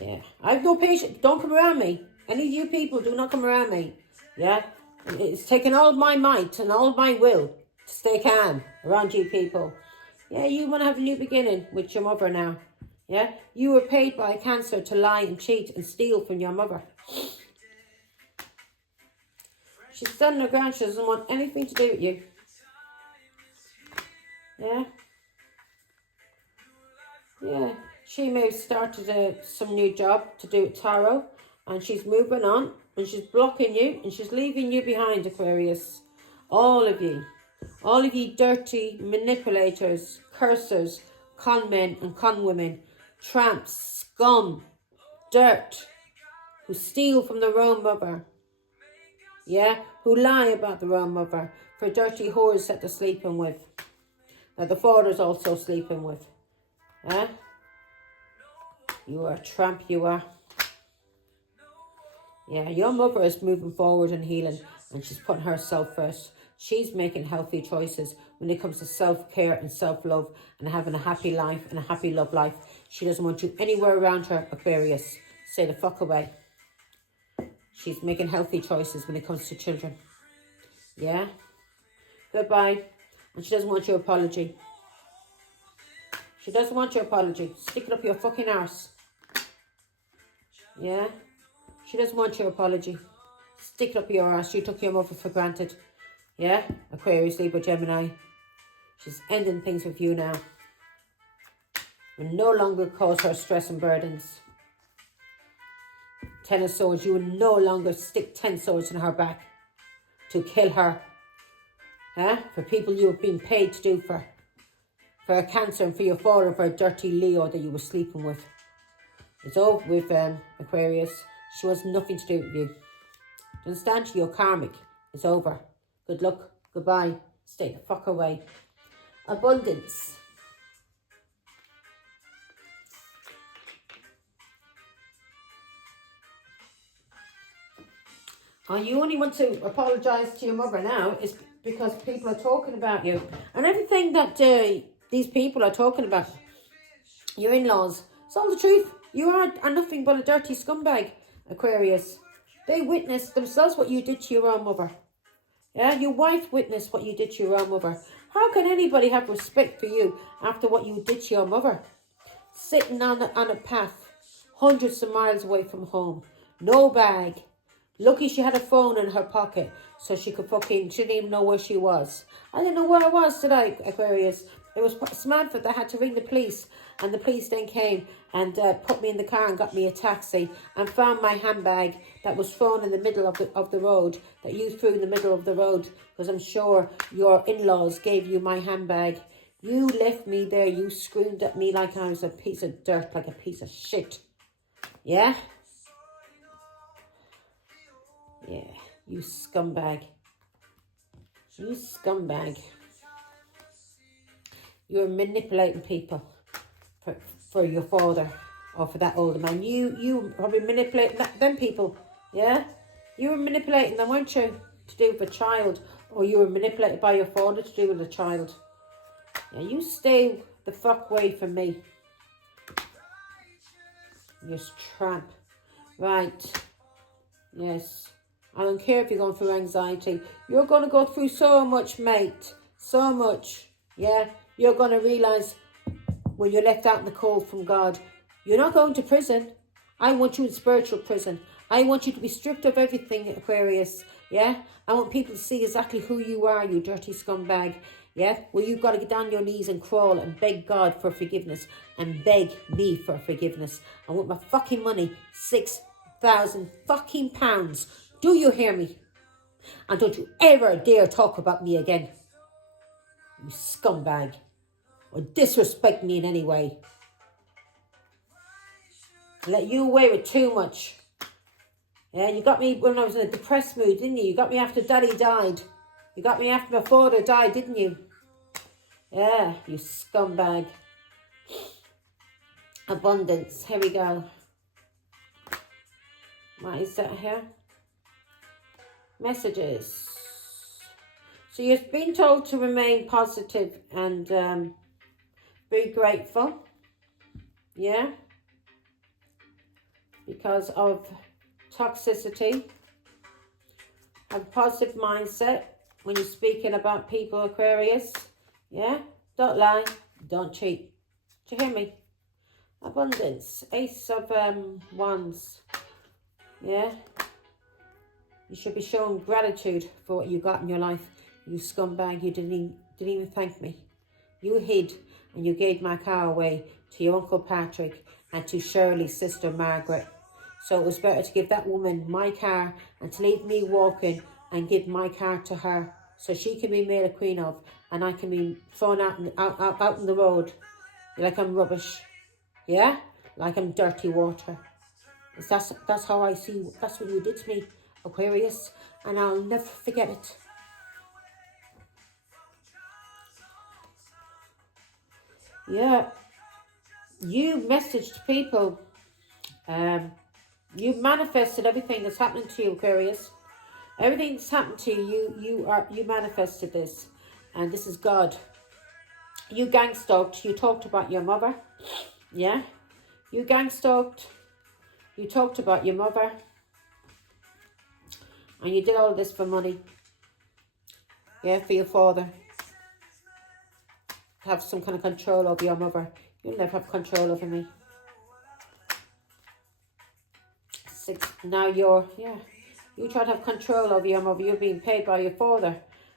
Yeah, I have no patience. Don't come around me. Any of you people, do not come around me. Yeah, it's taken all my might and all my will to stay calm around you people. Yeah, you want to have a new beginning with your mother now. Yeah, you were paid by Cancer to lie and cheat and steal from your mother. She's standing her ground. She doesn't want anything to do with you. Yeah. Yeah. She may have started some new job to do with tarot. And she's moving on. And she's blocking you. And she's leaving you behind, Aquarius. All of you. All of you dirty manipulators, cursors, con men and con women. Tramps, scum, dirt. Who steal from their own mother. Yeah, who lie about their own mother for dirty whores that they're sleeping with. That the father's also sleeping with. Yeah? You are a tramp, you are. Yeah, your mother is moving forward and healing and she's putting herself first. She's making healthy choices when it comes to self-care and self-love and having a happy life and a happy love life. She doesn't want you anywhere around her, Aquarius. Stay the fuck away. She's making healthy choices when it comes to children. Yeah? Goodbye. And she doesn't want your apology. She doesn't want your apology. Stick it up your fucking arse. Yeah? She doesn't want your apology. Stick it up your arse. You took your mother for granted. Yeah? Aquarius, Libra, Gemini. She's ending things with you now. Will no longer cause her stress and burdens. 10 of Swords. You will no longer stick 10 swords in her back to kill her. Huh? For people you have been paid to do for a Cancer and for your father, for a dirty Leo that you were sleeping with. It's over with Aquarius. She wants nothing to do with you. Do you understand? You're karmic. It's over. Good luck. Goodbye. Stay the fuck away. Abundance. And you only want to apologise to your mother now is because people are talking about you. And everything that these people are talking about, your in-laws, it's all the truth. You are nothing but a dirty scumbag, Aquarius. They witnessed themselves what you did to your own mother. Yeah, your wife witnessed what you did to your own mother. How can anybody have respect for you after what you did to your mother? Sitting on a path, hundreds of miles away from home, no bag. Lucky she had a phone in her pocket, so she didn't even know where she was. I didn't know where I was today, Aquarius. It was Samantha that had to ring the police, and the police then came and put me in the car and got me a taxi and found my handbag that was thrown in the middle of the road, that you threw in the middle of the road, because I'm sure your in-laws gave you my handbag. You left me there. You screamed at me like I was a piece of dirt, like a piece of shit. Yeah? Yeah, you scumbag. You scumbag. You're manipulating people for your father or for that older man. You probably manipulating them people, yeah? You were manipulating them, weren't you? To do with a child. Or you were manipulated by your father to do with a child. Yeah, you stay the fuck away from me. You tramp. Right. Yes. I don't care if you're going through anxiety. You're going to go through so much, mate. So much. Yeah? You're going to realise when you're left out in the cold from God, you're not going to prison. I want you in spiritual prison. I want you to be stripped of everything, Aquarius. Yeah? I want people to see exactly who you are, you dirty scumbag. Yeah? Well, you've got to get down on your knees and crawl and beg God for forgiveness. And beg me for forgiveness. I want my fucking money. 6,000 fucking pounds. Do you hear me? And don't you ever dare talk about me again. You scumbag. Or disrespect me in any way. I let you away with too much. Yeah, you got me when I was in a depressed mood, didn't you? You got me after Daddy died. You got me after my father died, didn't you? Yeah, you scumbag. Abundance. Here we go. What is that here? Messages. So you've been told to remain positive and be grateful. Yeah. Because of toxicity. Have a positive mindset when you're speaking about people, Aquarius. Yeah. Don't lie. Don't cheat. Do you hear me? Abundance. Ace of Wands. Yeah. You should be showing gratitude for what you got in your life. You scumbag. You didn't even thank me. You hid and you gave my car away to your Uncle Patrick and to Shirley's sister Margaret. So it was better to give that woman my car and to leave me walking and give my car to her so she can be made a queen of and I can be thrown out in the road like I'm rubbish. Yeah? Like I'm dirty water. That's how I see. That's what you did to me, Aquarius, and I'll never forget it. Yeah, you messaged people. You manifested everything that's happening to you, Aquarius. Everything that's happened to you, you manifested this, and this is God. You gang stalked. You talked about your mother. Yeah, you gang stalked. You talked about your mother. And you did all this for money. Yeah, for your father. Have some kind of control over your mother. You'll never have control over me. 6. Now you try to have control over your mother. You're being paid by your father.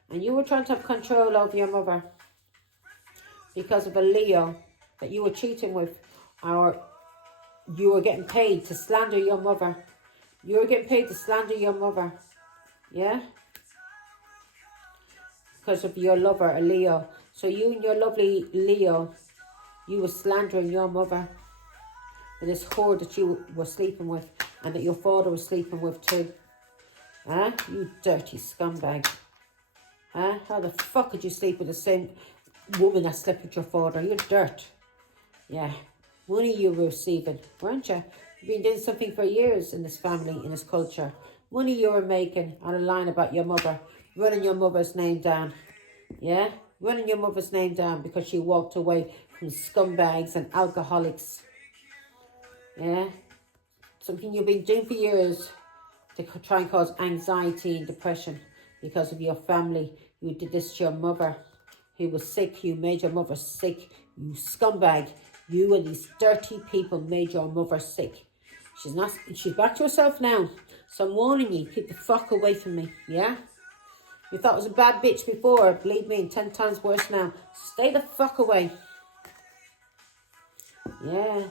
And you were trying to have control over your mother because of a Leo that you were cheating with. Or you were getting paid to slander your mother. You were getting paid to slander your mother. Yeah? Because of your lover, a Leo. So you and your lovely Leo, you were slandering your mother with this whore that you were sleeping with and that your father was sleeping with too. Huh? You dirty scumbag. Huh? How the fuck could you sleep with the same woman that slept with your father? You're dirt. Yeah. Money you were receiving, weren't you? You've been doing something for years in this family, in this culture. Money you were making on a line about your mother. Running your mother's name down. Yeah? Running your mother's name down because she walked away from scumbags and alcoholics. Yeah? Something you've been doing for years to try and cause anxiety and depression because of your family. You did this to your mother who was sick. You made your mother sick. You scumbag. You and these dirty people made your mother sick. She's back to herself now. So I'm warning you, keep the fuck away from me, yeah? You thought I was a bad bitch before, believe me, 10 times worse now. Stay the fuck away. Yeah.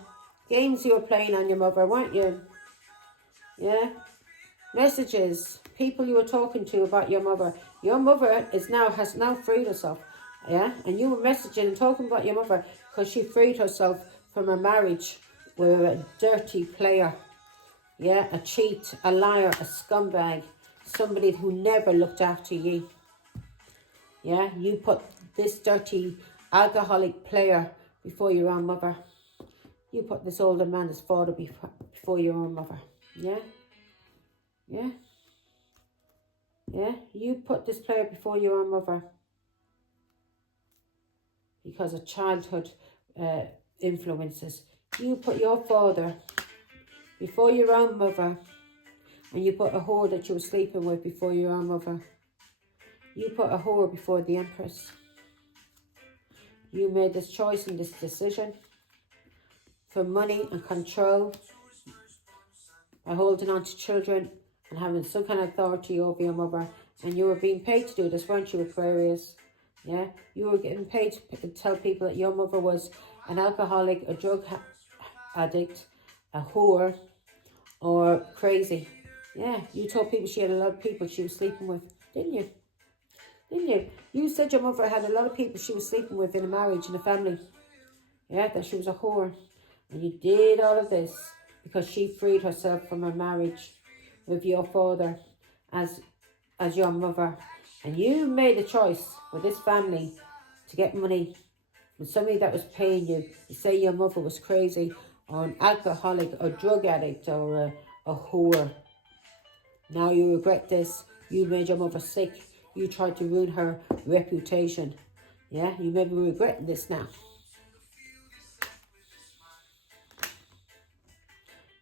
Games you were playing on your mother, weren't you? Yeah. Messages, people you were talking to about your mother. Your mother has now freed herself. Yeah, and you were messaging and talking about your mother because she freed herself from a marriage with a dirty player. Yeah, a cheat, a liar, a scumbag, somebody who never looked after you. Yeah, you put this dirty alcoholic player before your own mother. You put this older man, this father, before your own mother. Yeah, yeah, yeah. You put this player before your own mother. Because of childhood influences. You put your father before your own mother, and you put a whore that you were sleeping with before your own mother. You put a whore before the Empress. You made this choice and this decision for money and control by holding on to children and having some kind of authority over your mother. And you were being paid to do this, weren't you, Aquarius? Yeah, you were getting paid to tell people that your mother was an alcoholic, a drug addict, a whore, or crazy. Yeah, you told people she had a lot of people she was sleeping with, didn't you? Didn't you? You said your mother had a lot of people she was sleeping with in a marriage, in a family. Yeah, that she was a whore. And you did all of this because she freed herself from her marriage with your father as your mother. And you made a choice with this family to get money from somebody that was paying you to say your mother was crazy or an alcoholic or drug addict or a whore. Now you regret this. You made your mother sick. You tried to ruin her reputation. Yeah, you may be regretting this now.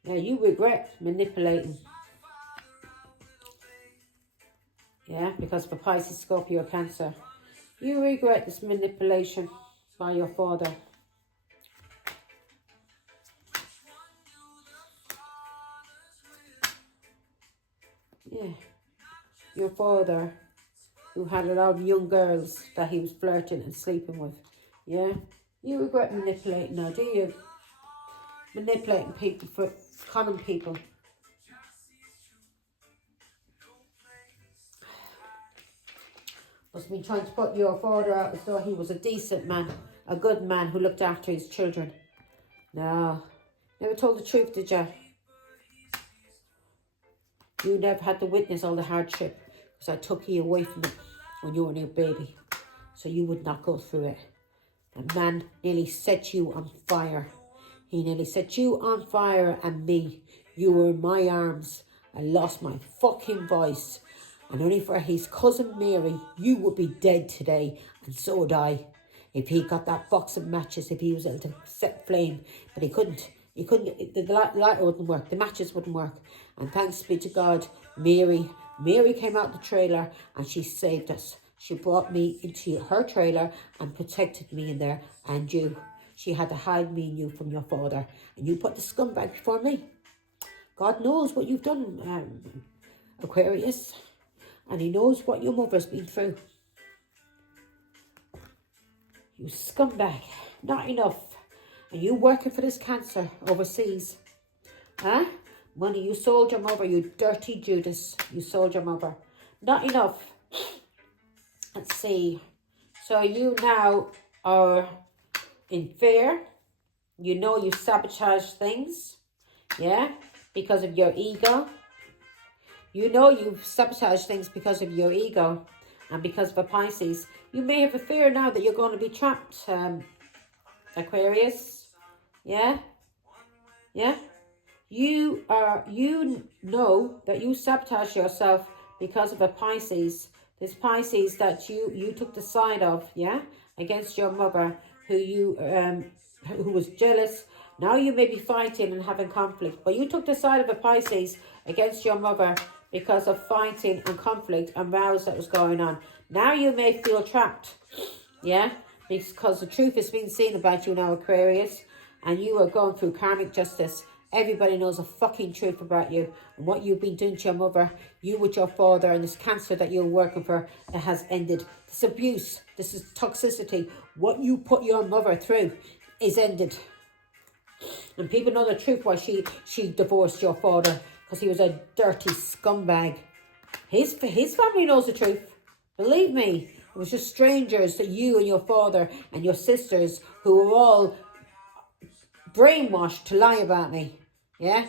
Yeah, you regret manipulating. Yeah, because of a Pisces, Scorpio, Cancer. You regret this manipulation by your father. Yeah. Your father, who had a lot of young girls that he was flirting and sleeping with. Yeah. You regret manipulating now, do you? Manipulating people, for conning people. Must have been trying to put your father out as though he was a decent man, a good man who looked after his children. No. Never told the truth, did you? You never had to witness all the hardship because I took you away from it when you were a new baby. So you would not go through it. That man nearly set you on fire. He nearly set you on fire and me. You were in my arms. I lost my fucking voice. And only for his cousin Mary, you would be dead today. And so would I. If he got that box of matches, if he was able to set flame. But he couldn't. The lighter wouldn't work. The matches wouldn't work. And thanks be to God, Mary came out the trailer and she saved us. She brought me into her trailer and protected me in there and you. she had to hide me and you from your father. And you put the scumbag before me. God knows what you've done, Aquarius. And he knows what your mother's been through. You scumbag. Not enough. And you working for this cancer overseas. Huh? Money, you sold your mother, you dirty Judas. You sold your mother. Not enough. Let's see. So you now are in fear. You know you sabotage things. Yeah? Because of your ego. You know you've sabotaged things because of your ego and because of a Pisces. You may have a fear now that you're going to be trapped, Aquarius. Yeah? Yeah? You know that you sabotage yourself because of a Pisces. This Pisces that you took the side of, yeah? Against your mother, who was jealous. Now you may be fighting and having conflict, but you took the side of a Pisces against your mother because of fighting and conflict and rows that was going on. Now you may feel trapped, yeah? Because the truth has been seen about you now, Aquarius, and you are going through karmic justice. Everybody knows the fucking truth about you and what you've been doing to your mother, you with your father, and this cancer that you're working for, it has ended. This abuse, this is toxicity. What you put your mother through is ended. And people know the truth why she divorced your father, because he was a dirty scumbag. His family knows the truth. Believe me, it was just strangers that you and your father and your sisters who were all brainwashed to lie about me. Yeah?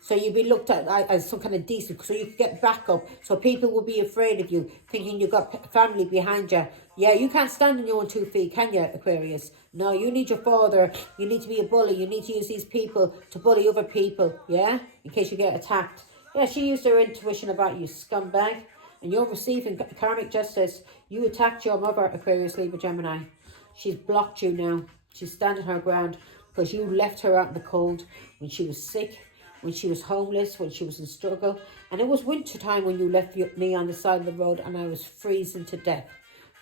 So you'd be looked at as some kind of decent, so you could get backup. So people will be afraid of you, thinking you've got family behind you. Yeah, you can't stand on your own 2 feet, can you, Aquarius? No, you need your father. You need to be a bully. You need to use these people to bully other people, yeah? In case you get attacked. Yeah, she used her intuition about you, scumbag. And you're receiving karmic justice. You attacked your mother, Aquarius, Libra, Gemini. She's blocked you now. She's standing her ground because you left her out in the cold when she was sick, when she was homeless, when she was in struggle. And it was winter time when you left me on the side of the road and I was freezing to death.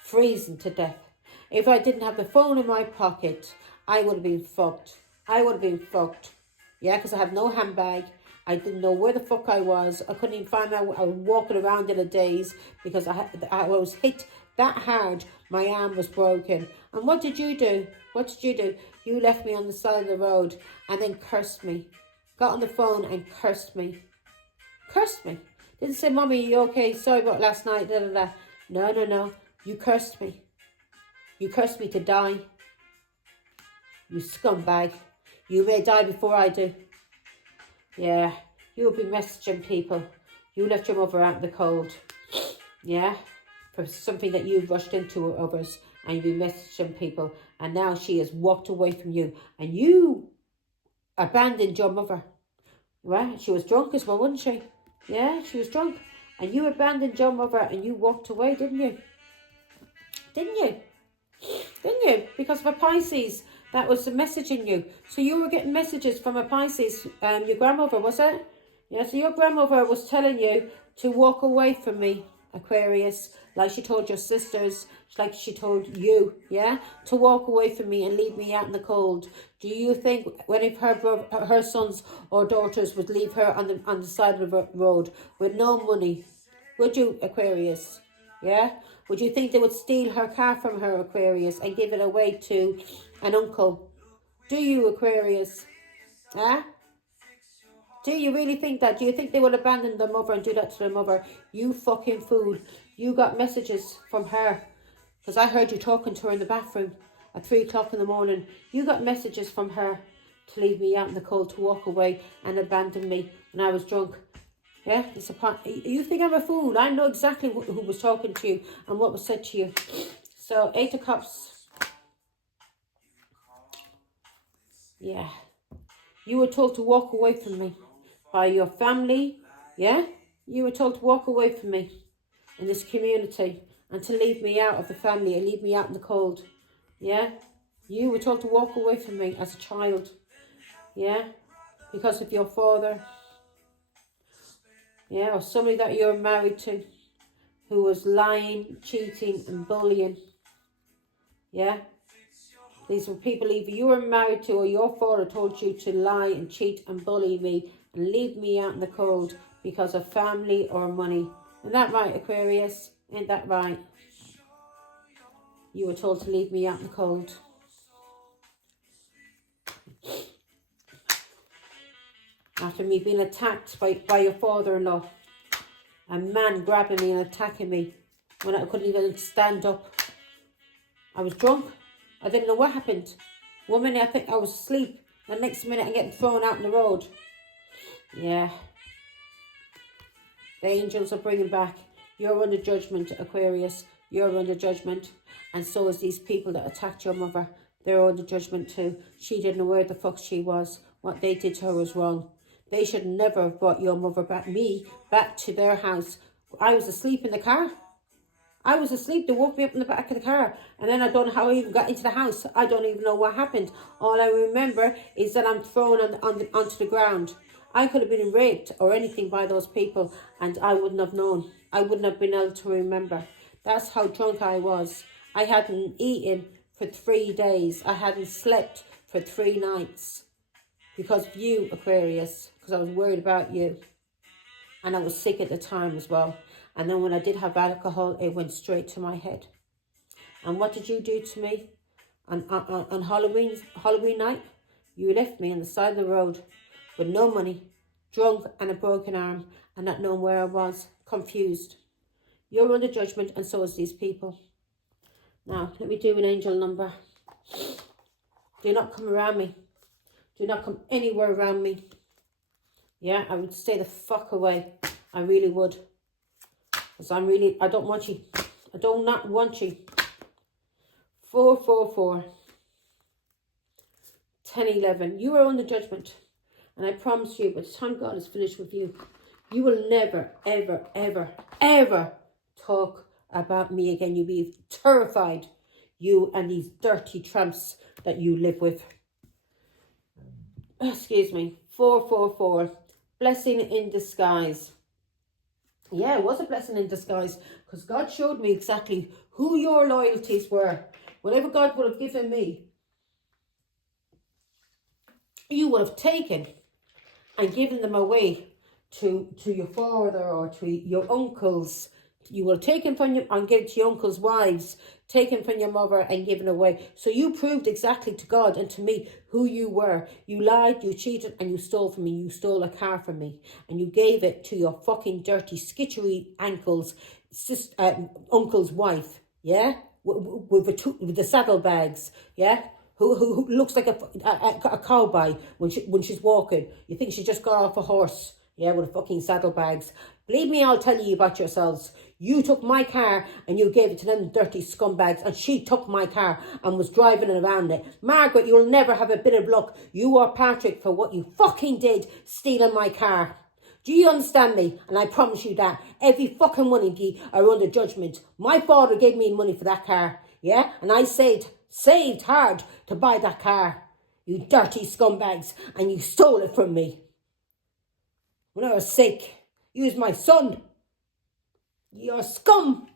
Freezing to death. If I didn't have the phone in my pocket, I would have been fucked. I would have been fucked. Yeah, because I had no handbag. I didn't know where the fuck I was. I couldn't even find out. I was walking around in a daze because I was hit that hard. My arm was broken. And what did you do? What did you do? You left me on the side of the road and then cursed me. Got on the phone and cursed me. Cursed me. Didn't say, Mommy, you okay? Sorry about last night. Da, da, da. No. You cursed me. You cursed me to die. You scumbag. You may die before I do. Yeah. You'll be messaging people. You left your mother out in the cold. Yeah. For something that you rushed into others. And you'll be messaging people. And now she has walked away from you. And you abandoned your mother. Right? She was drunk as well, wasn't she? Yeah, she was drunk. And you abandoned your mother and you walked away, didn't you? Didn't you? Didn't you? Because of a Pisces. That was the message in you. So you were getting messages from a Pisces. Your grandmother, was it? Yeah, so your grandmother was telling you to walk away from me, Aquarius. Like she told your sisters. Like she told you, yeah? To walk away from me and leave me out in the cold. Do you think when if her sons or daughters would leave her on the side of the road with no money? Would you, Aquarius? Yeah? Would you think they would steal her car from her, Aquarius, and give it away to an uncle? Do you, Aquarius? Huh? Do you really think that? Do you think they would abandon their mother and do that to their mother? You fucking fool. You got messages from her. Because I heard you talking to her in the bathroom at 3 o'clock in the morning. You got messages from her to leave me out in the cold, to walk away and abandon me when I was drunk. Yeah, you think I'm a fool? I know exactly who was talking to you and what was said to you. So, 8 of Cups. Yeah. You were told to walk away from me by your family. Yeah? You were told to walk away from me in this community and to leave me out of the family and leave me out in the cold. Yeah? You were told to walk away from me as a child. Yeah? Because of your father. Yeah, or somebody that you're married to who was lying, cheating and bullying. Yeah? These were people either you were married to or your father told you to lie and cheat and bully me and leave me out in the cold because of family or money. Isn't that right, Aquarius? Ain't that right? You were told to leave me out in the cold. After me being attacked by your father-in-law. A man grabbing me and attacking me when I couldn't even stand up. I was drunk. I didn't know what happened. One minute I think I was asleep. The next minute I'm getting thrown out on the road. Yeah. The angels are bringing back. You're under judgment, Aquarius. You're under judgment. And so is these people that attacked your mother. They're under judgment too. She didn't know where the fuck she was. What they did to her was wrong. They should never have brought your mother back, me, back to their house. I was asleep in the car. I was asleep. They woke me up in the back of the car. And then I don't know how I even got into the house. I don't even know what happened. All I remember is that I'm thrown onto the ground. I could have been raped or anything by those people. And I wouldn't have known. I wouldn't have been able to remember. That's how drunk I was. I hadn't eaten for 3 days. I hadn't slept for 3 nights. Because of you, Aquarius. Because I was worried about you. And I was sick at the time as well. And then when I did have alcohol, it went straight to my head. And what did you do to me? On Halloween night, you left me on the side of the road with no money, drunk and a broken arm, and not knowing where I was, confused. You're under judgment, and so is these people. Now, let me do an angel number. Do not come around me. Do not come anywhere around me. Yeah, I would stay the fuck away. I really would. Because I don't want you. I do not want you. 444. 1011. You are under judgment. And I promise you, by the time God is finished with you, you will never, ever, ever, ever talk about me again. You'll be terrified. You and these dirty tramps that you live with. Excuse me. 444. Blessing in disguise. Yeah, it was a blessing in disguise. Because God showed me exactly who your loyalties were. Whatever God would have given me, you would have taken and given them away to your father or to your uncles. You will have taken from your and given to your uncle's wives, taken from your mother and given away. So you proved exactly to God and to me who you were. You lied, you cheated, and you stole from me. You stole a car from me, and you gave it to your fucking dirty, skitchery uncle's wife. Yeah, with the saddlebags. Yeah. Who looks like a cowboy when she's walking. You think she just got off a horse. Yeah, with the fucking saddlebags. Believe me, I'll tell you about yourselves. You took my car and you gave it to them dirty scumbags, and she took my car and was driving it around it. Margaret, you'll never have a bit of luck. You or Patrick for what you fucking did, stealing my car. Do you understand me? And I promise you that every fucking one of you are under judgment. My father gave me money for that car. Yeah, and I saved hard to buy that car. You dirty scumbags, and you stole it from me. When I was sick, you was my son. You're scum.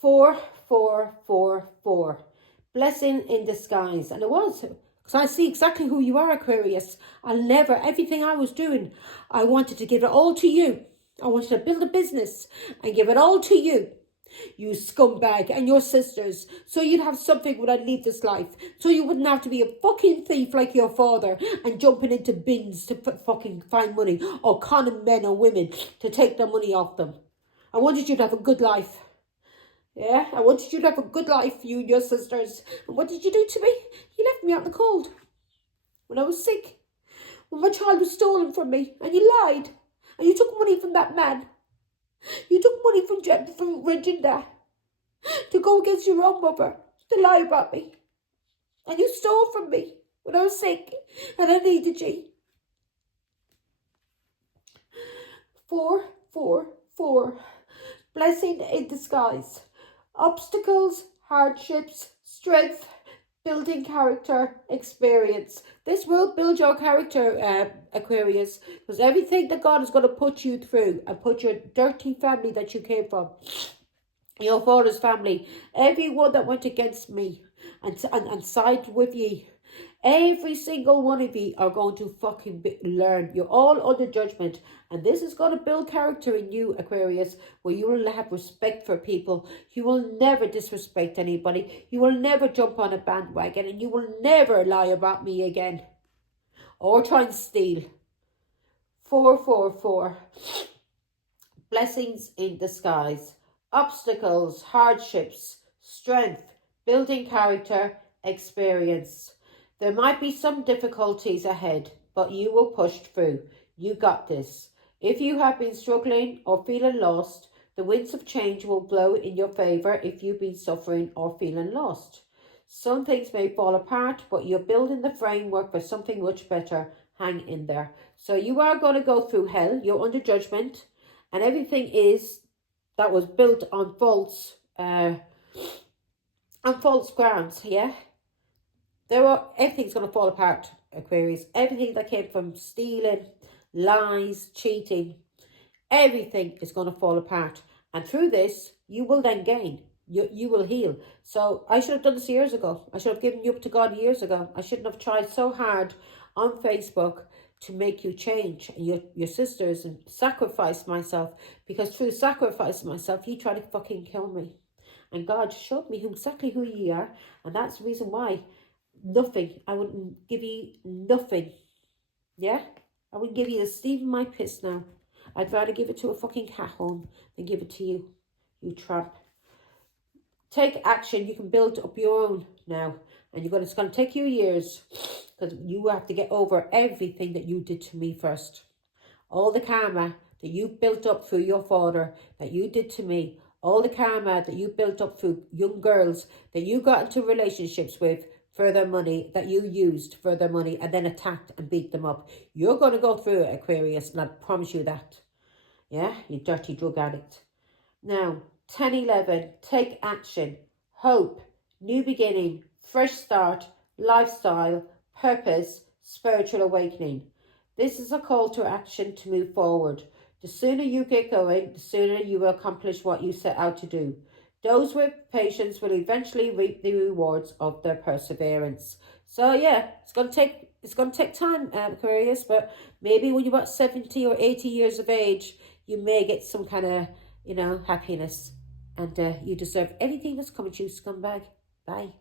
444. Blessing in disguise. And it was. Because I see exactly who you are, Aquarius. Everything I was doing, I wanted to give it all to you. I wanted to build a business and give it all to you. You scumbag, and your sisters, so you'd have something when I leave this life, so you wouldn't have to be a fucking thief like your father and jumping into bins to fucking find money, or conning men or women to take their money off them. I wanted you to have a good life. Yeah, I wanted you to have a good life, you and your sisters. And what did you do to me? You left me out in the cold when I was sick, when my child was stolen from me, and you lied, and you took money from that man. You took money from Regina to go against your own mother, to lie about me. And you stole from me when I was sick and I needed you. 444. Blessing in disguise. Obstacles, hardships, strength, building character, experience. This will build your character, Aquarius, because everything that God is going to put you through and put your dirty family that you came from, your father's family, everyone that went against me and sided with ye. Every single one of you are going to fucking learn. You're all under judgment. And this is going to build character in you, Aquarius, where you will have respect for people. You will never disrespect anybody. You will never jump on a bandwagon. And you will never lie about me again. Or try and steal. 444. Blessings in disguise. Obstacles, hardships, strength, building character, experience. There might be some difficulties ahead, but you will push through. You got this. If you have been struggling or feeling lost, the winds of change will blow in your favour if you've been suffering or feeling lost. Some things may fall apart, but you're building the framework for something much better. Hang in there. So you are going to go through hell. You're under judgment. And everything that was built on false grounds, yeah? Everything's going to fall apart, Aquarius. Everything that came from stealing, lies, cheating, everything is going to fall apart. And through this, you will then gain. You will heal. So I should have done this years ago. I should have given you up to God years ago. I shouldn't have tried so hard on Facebook to make you change, and your sisters, and sacrifice myself, because through sacrifice myself, you try to fucking kill me. And God showed me exactly who you are, and that's the reason why nothing, I wouldn't give you nothing, yeah? I wouldn't give you a Steve in my piss now. I'd rather give it to a fucking cat home than give it to you, you tramp. Take action. You can build up your own now, and it's going to take you years, because you have to get over everything that you did to me first. All the karma that you built up through your father, that you did to me. All the karma that you built up through young girls that you got into relationships with for their money, that you used for their money and then attacked and beat them up. You're going to go through it, Aquarius, and I promise you that. Yeah, you dirty drug addict. Now, 10-11, take action. Hope, new beginning, fresh start, lifestyle, purpose, spiritual awakening. This is a call to action to move forward. The sooner you get going, the sooner you will accomplish what you set out to do. Those with patience will eventually reap the rewards of their perseverance. So yeah, it's going to take time, Aquarius, but maybe when you're about 70 or 80 years of age, you may get some kind of, happiness. And you deserve everything that's coming to you, scumbag. Bye.